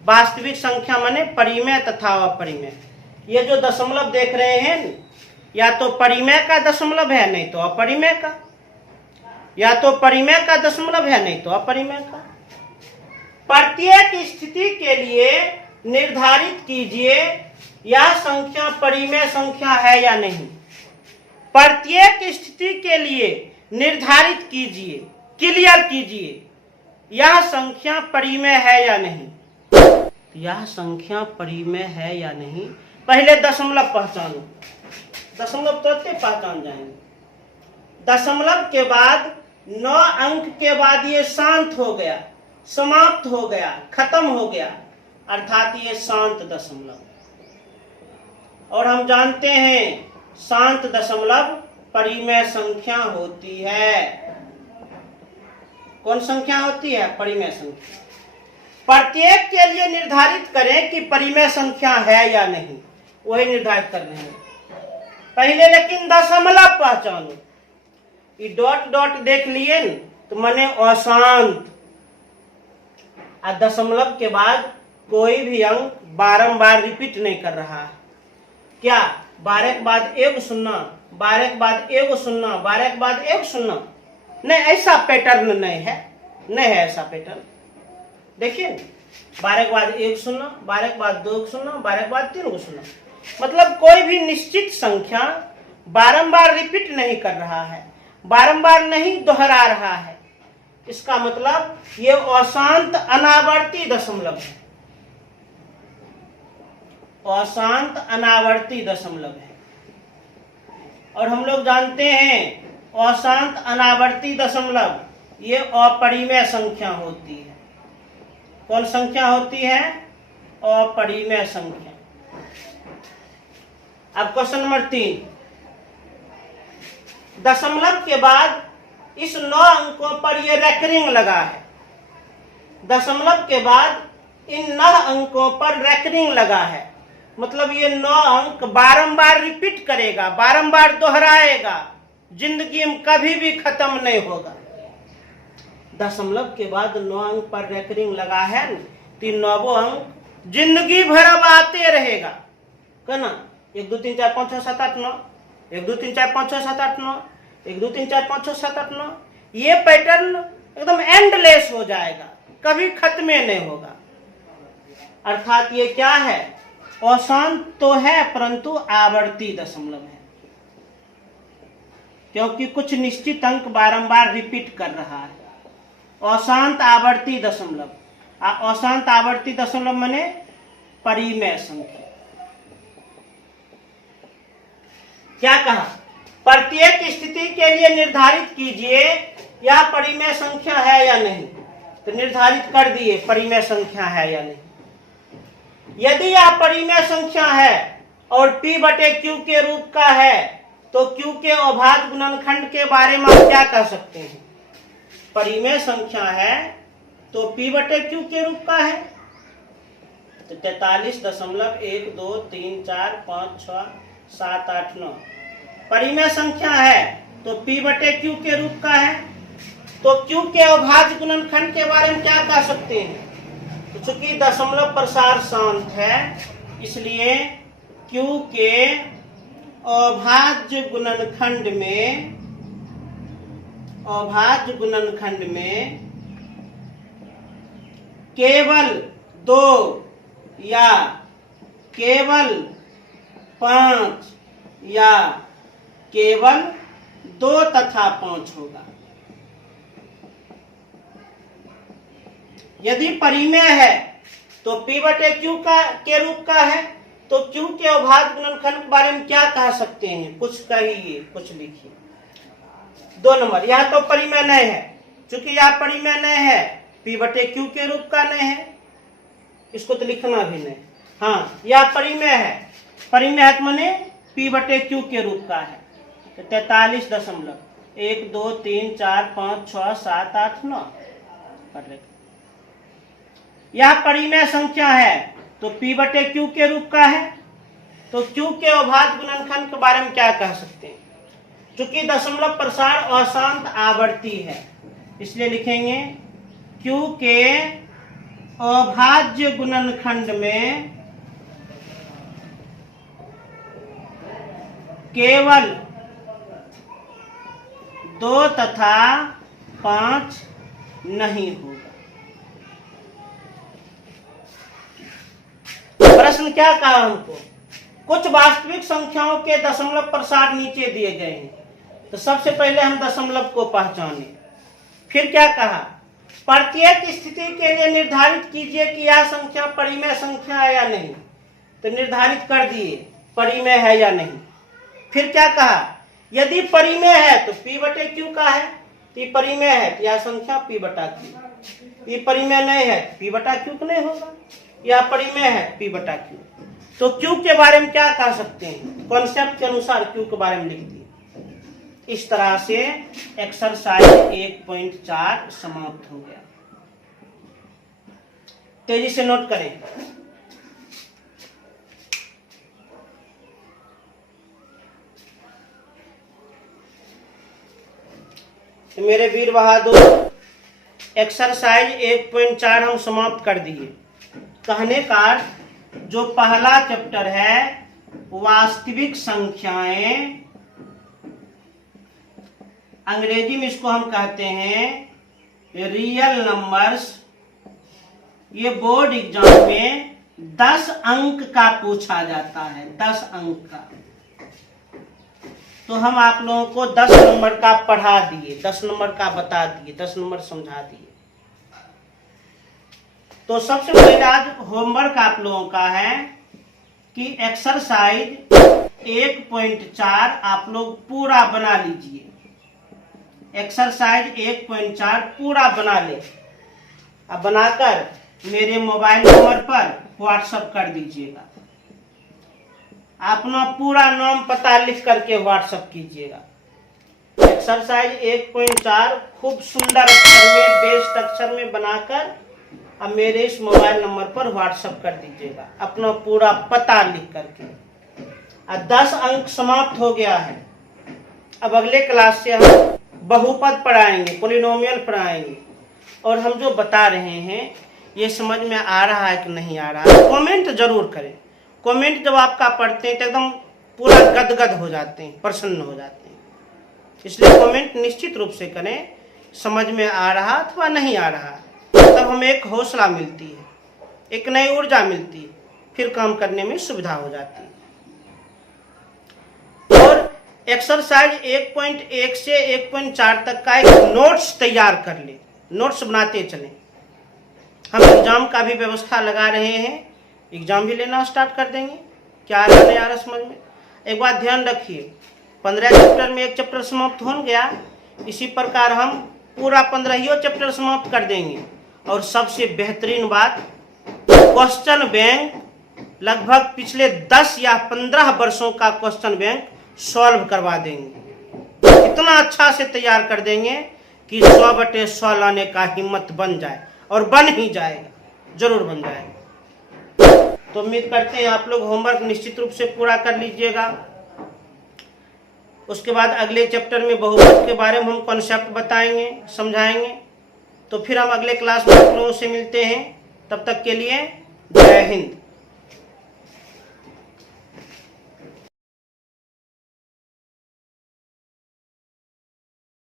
वास्तविक संख्या माने परिमेय तथा अपरिमेय। ये जो दशमलव देख रहे हैं या तो परिमेय का दशमलव है नहीं तो अपरिमेय का, या तो परिमेय का दशमलव है नहीं तो अपरिमेय का। प्रत्येक स्थिति के लिए निर्धारित कीजिए यह संख्या परिमेय संख्या है या नहीं। प्रत्येक स्थिति के लिए निर्धारित कीजिए, क्लियर कीजिए यह संख्या परिमेय है या नहीं। यह संख्या परिमेय है या नहीं, पहले दशमलव पहचानो। दशमलव तुरंत पहचान जाएंगे। दशमलव के बाद 9 अंक के बाद ये शांत हो गया, समाप्त हो गया, खत्म हो गया, अर्थात ये शांत दशमलव। और हम जानते हैं शांत दशमलव परिमेय संख्या होती है। कौन संख्या होती है? परिमेय संख्या। प्रत्येक के लिए निर्धारित करें कि परिमेय संख्या है या नहीं, वही निर्धारित कर रहे हैं पहले। लेकिन दशमलव पहचानो। ये डॉट डॉट देख लिए तो माने अशांत। और दशमलव के बाद कोई भी अंक बारंबार रिपीट नहीं कर रहा है। क्या 12 के बाद 1 शून्य, 12 के बाद 1 शून्य, 12 के बाद 1 शून्य? नहीं, ऐसा पैटर्न नहीं है, नहीं है ऐसा पैटर्न। देखिए 12 के बाद 1 शून्य, 12 के बाद 2 शून्य, 12 के बाद 3 शून्य। मतलब कोई भी निश्चित संख्या बारंबार रिपीट नहीं कर रहा है, बारंबार नहीं दोहरा रहा है। इसका मतलब ये अशांत अनावर्ती दशमलव है, अशांत अनावर्ती दशमलव है। और हम लोग जानते हैं अशांत अनावर्ती दशमलव ये अपरिमेय संख्या होती है। कौन संख्या होती है? अपरिमेय संख्या। अब क्वेश्चन नंबर 3, दशमलव के बाद इस 9 अंकों पर ये रेकरिंग लगा है। दशमलव के बाद इन 9 अंकों पर रेकरिंग लगा है, मतलब ये 9 अंक बारंबार रिपीट करेगा, बारंबार दोहराएगा, जिंदगी में कभी भी खत्म नहीं होगा। दशमलव के बाद 9 अंक पर रेकरिंग लगा है तो 9 अंक जिंदगी भर अब आते रहेगा। कहना 1 2 3 4 5 6 7 8 9, 1 2 3 4 5 6 7 8 9, 1 2 3 4 5 6 7 8 9। ये पैटर्न एकदम एंडलेस हो जाएगा, कभी खत्म नहीं होगा। अर्थात ये क्या है? अशांत तो है परंतु आवर्ती दशमलव है, क्योंकि कुछ निश्चित अंक बारंबार रिपीट कर रहा है। अशांत आवर्ती दशमलव। अशांत आवर्ती दशमलव माने परिमेय संख्या। क्या कहा? प्रत्येक स्थिति के लिए निर्धारित कीजिए यह परिमेय संख्या है या नहीं। तो निर्धारित कर दिए परिमेय संख्या है या नहीं। यदि यह परिमेय संख्या है और P/Q के रूप का है तो Q के अभाज्य गुणनखंड के बारे में आप क्या कह सकते हैं? परिमेय संख्या है तो P/Q के रूप का है। तो 43.1 2 3 4 5 6 7 8 9 परिमेय संख्या है तो P/Q के रूप का है। तो Q के अभाज्य गुणनखंड के बारे में क्या कह सकते हैं? तो चूंकि दशमलव प्रसार शांत है इसलिए Q के अभाज्य गुणनखंड में केवल 2 या केवल 5 या केवल 2 तथा 5 होगा। यदि परिमेय है तो P/Q के रूप का है तो Q के अभाज्य गुणनखंड के बारे में क्या कह सकते हैं? कुछ कहिए, कुछ लिखिए। 2 नंबर, यह तो परिमेय नहीं है, चूंकि यह परिमेय नहीं है P/Q के रूप का नहीं है, इसको तो लिखना भी नहीं। हाँ, यह परिमेय है। परिमेय है माने P/Q के रूप का है। तो 43.1 2 3 4 5 6 7 8 9 यह परिमेय संख्या है तो P/Q के रूप का है। तो Q के अभाज्य गुणनखंड के बारे में क्या कह सकते हैं? चूंकि दशमलव प्रसार अशांत आवर्ती है इसलिए लिखेंगे Q के अभाज्य गुणनखंड में केवल 2 तथा 5 नहीं होगा। प्रश्न क्या कहा हमको? कुछ वास्तविक संख्याओं के दशमलव प्रसार नीचे दिए गए हैं। तो सबसे पहले हम दशमलव को पहचाने। फिर क्या कहा? प्रत्येक स्थिति के लिए निर्धारित कीजिए कि यह संख्या परिमेय संख्या है या नहीं। तो निर्धारित कर दिए परिमेय है या नहीं। फिर क्या कहा? यदि परिमेय है तो P/Q का है। तो परिमेय है तो यह संख्या P/Q। ये परिमेय नहीं है P/Q नहीं होगा। यह परिमेय है P/Q। तो Q के बारे में क्या कह सकते हैं? कॉन्सेप्ट के अनुसार Q के बारे में लिख दिए। इस तरह से एक्सरसाइज 1.4 समाप्त हो गया। तेजी से नोट करें। तो मेरे वीर बहादुर एक्सरसाइज 1.4 हम समाप्त कर दिए। कहने का जो पहला चैप्टर है वास्तविक संख्याएं, अंग्रेजी में इसको हम कहते हैं रियल नंबर्स। ये बोर्ड एग्जाम में 10 अंक का पूछा जाता है, 10 अंक का। तो हम आप लोगों को 10 नंबर का पढ़ा दिए, 10 नंबर का बता दिए, 10 नंबर समझा दिए। तो सबसे पहले आज होमवर्क आप लोगों का है कि एक्सरसाइज 1.4 आप लोग पूरा बना लीजिए। एक्सरसाइज 1.4 पूरा बना ले। अब बनाकर मेरे मोबाइल नंबर पर व्हाट्सएप कर दीजिएगा। अपना पूरा नाम पता लिख करके व्हाट्सएप कीजिएगा। एक्सरसाइज 1.4 खूब सुंदर अक्षर में, बेस्ट अक्षर में बनाकर अब मेरे इस मोबाइल नंबर पर व्हाट्सएप कर दीजिएगा अपना पूरा पता लिख करके। अब 10 अंक समाप्त हो गया है। अब अगले क्लास से हम बहुपद पढ़ाएंगे, पॉलिनोमियल पढ़ाएंगे। और हम जो बता रहे हैं ये समझ में आ रहा है कि नहीं आ रहा है? कमेंट जरूर करें। कमेंट जब आपका पढ़ते हैं तो एकदम पूरा गदगद हो जाते हैं, प्रसन्न हो जाते हैं। इसलिए कमेंट निश्चित रूप से करें, समझ में आ रहा अथवा नहीं आ रहा। तब हमें एक हौसला मिलती है, एक नई ऊर्जा मिलती है, फिर काम करने में सुविधा हो जाती है। और एक्सरसाइज 1.1 से 1.4 तक का एक नोट्स तैयार कर ले, नोट्स बनाते चलें। हम एग्जाम का भी व्यवस्था लगा रहे हैं, एग्जाम भी लेना स्टार्ट कर देंगे। क्या आ रहा नहीं आ रहा समझ में? एक बात ध्यान रखिए, 15 चैप्टर में एक चैप्टर समाप्त हो गया, इसी प्रकार हम पूरा 15 चैप्टर समाप्त कर देंगे। और सबसे बेहतरीन बात, क्वेश्चन बैंक लगभग पिछले 10 या 15 वर्षों का क्वेश्चन बैंक सॉल्व करवा देंगे। इतना अच्छा से तैयार कर देंगे कि 100/100 लाने का हिम्मत बन जाए, और बन ही जाएगा, जरूर बन जाएगा। तो उम्मीद करते हैं आप लोग होमवर्क निश्चित रूप से पूरा कर लीजिएगा। उसके बाद अगले चैप्टर में बहुपद के बारे में हम कॉन्सेप्ट बताएंगे, समझाएंगे। तो फिर हम अगले क्लास में आप लोगों से मिलते हैं। तब तक के लिए जय हिंद।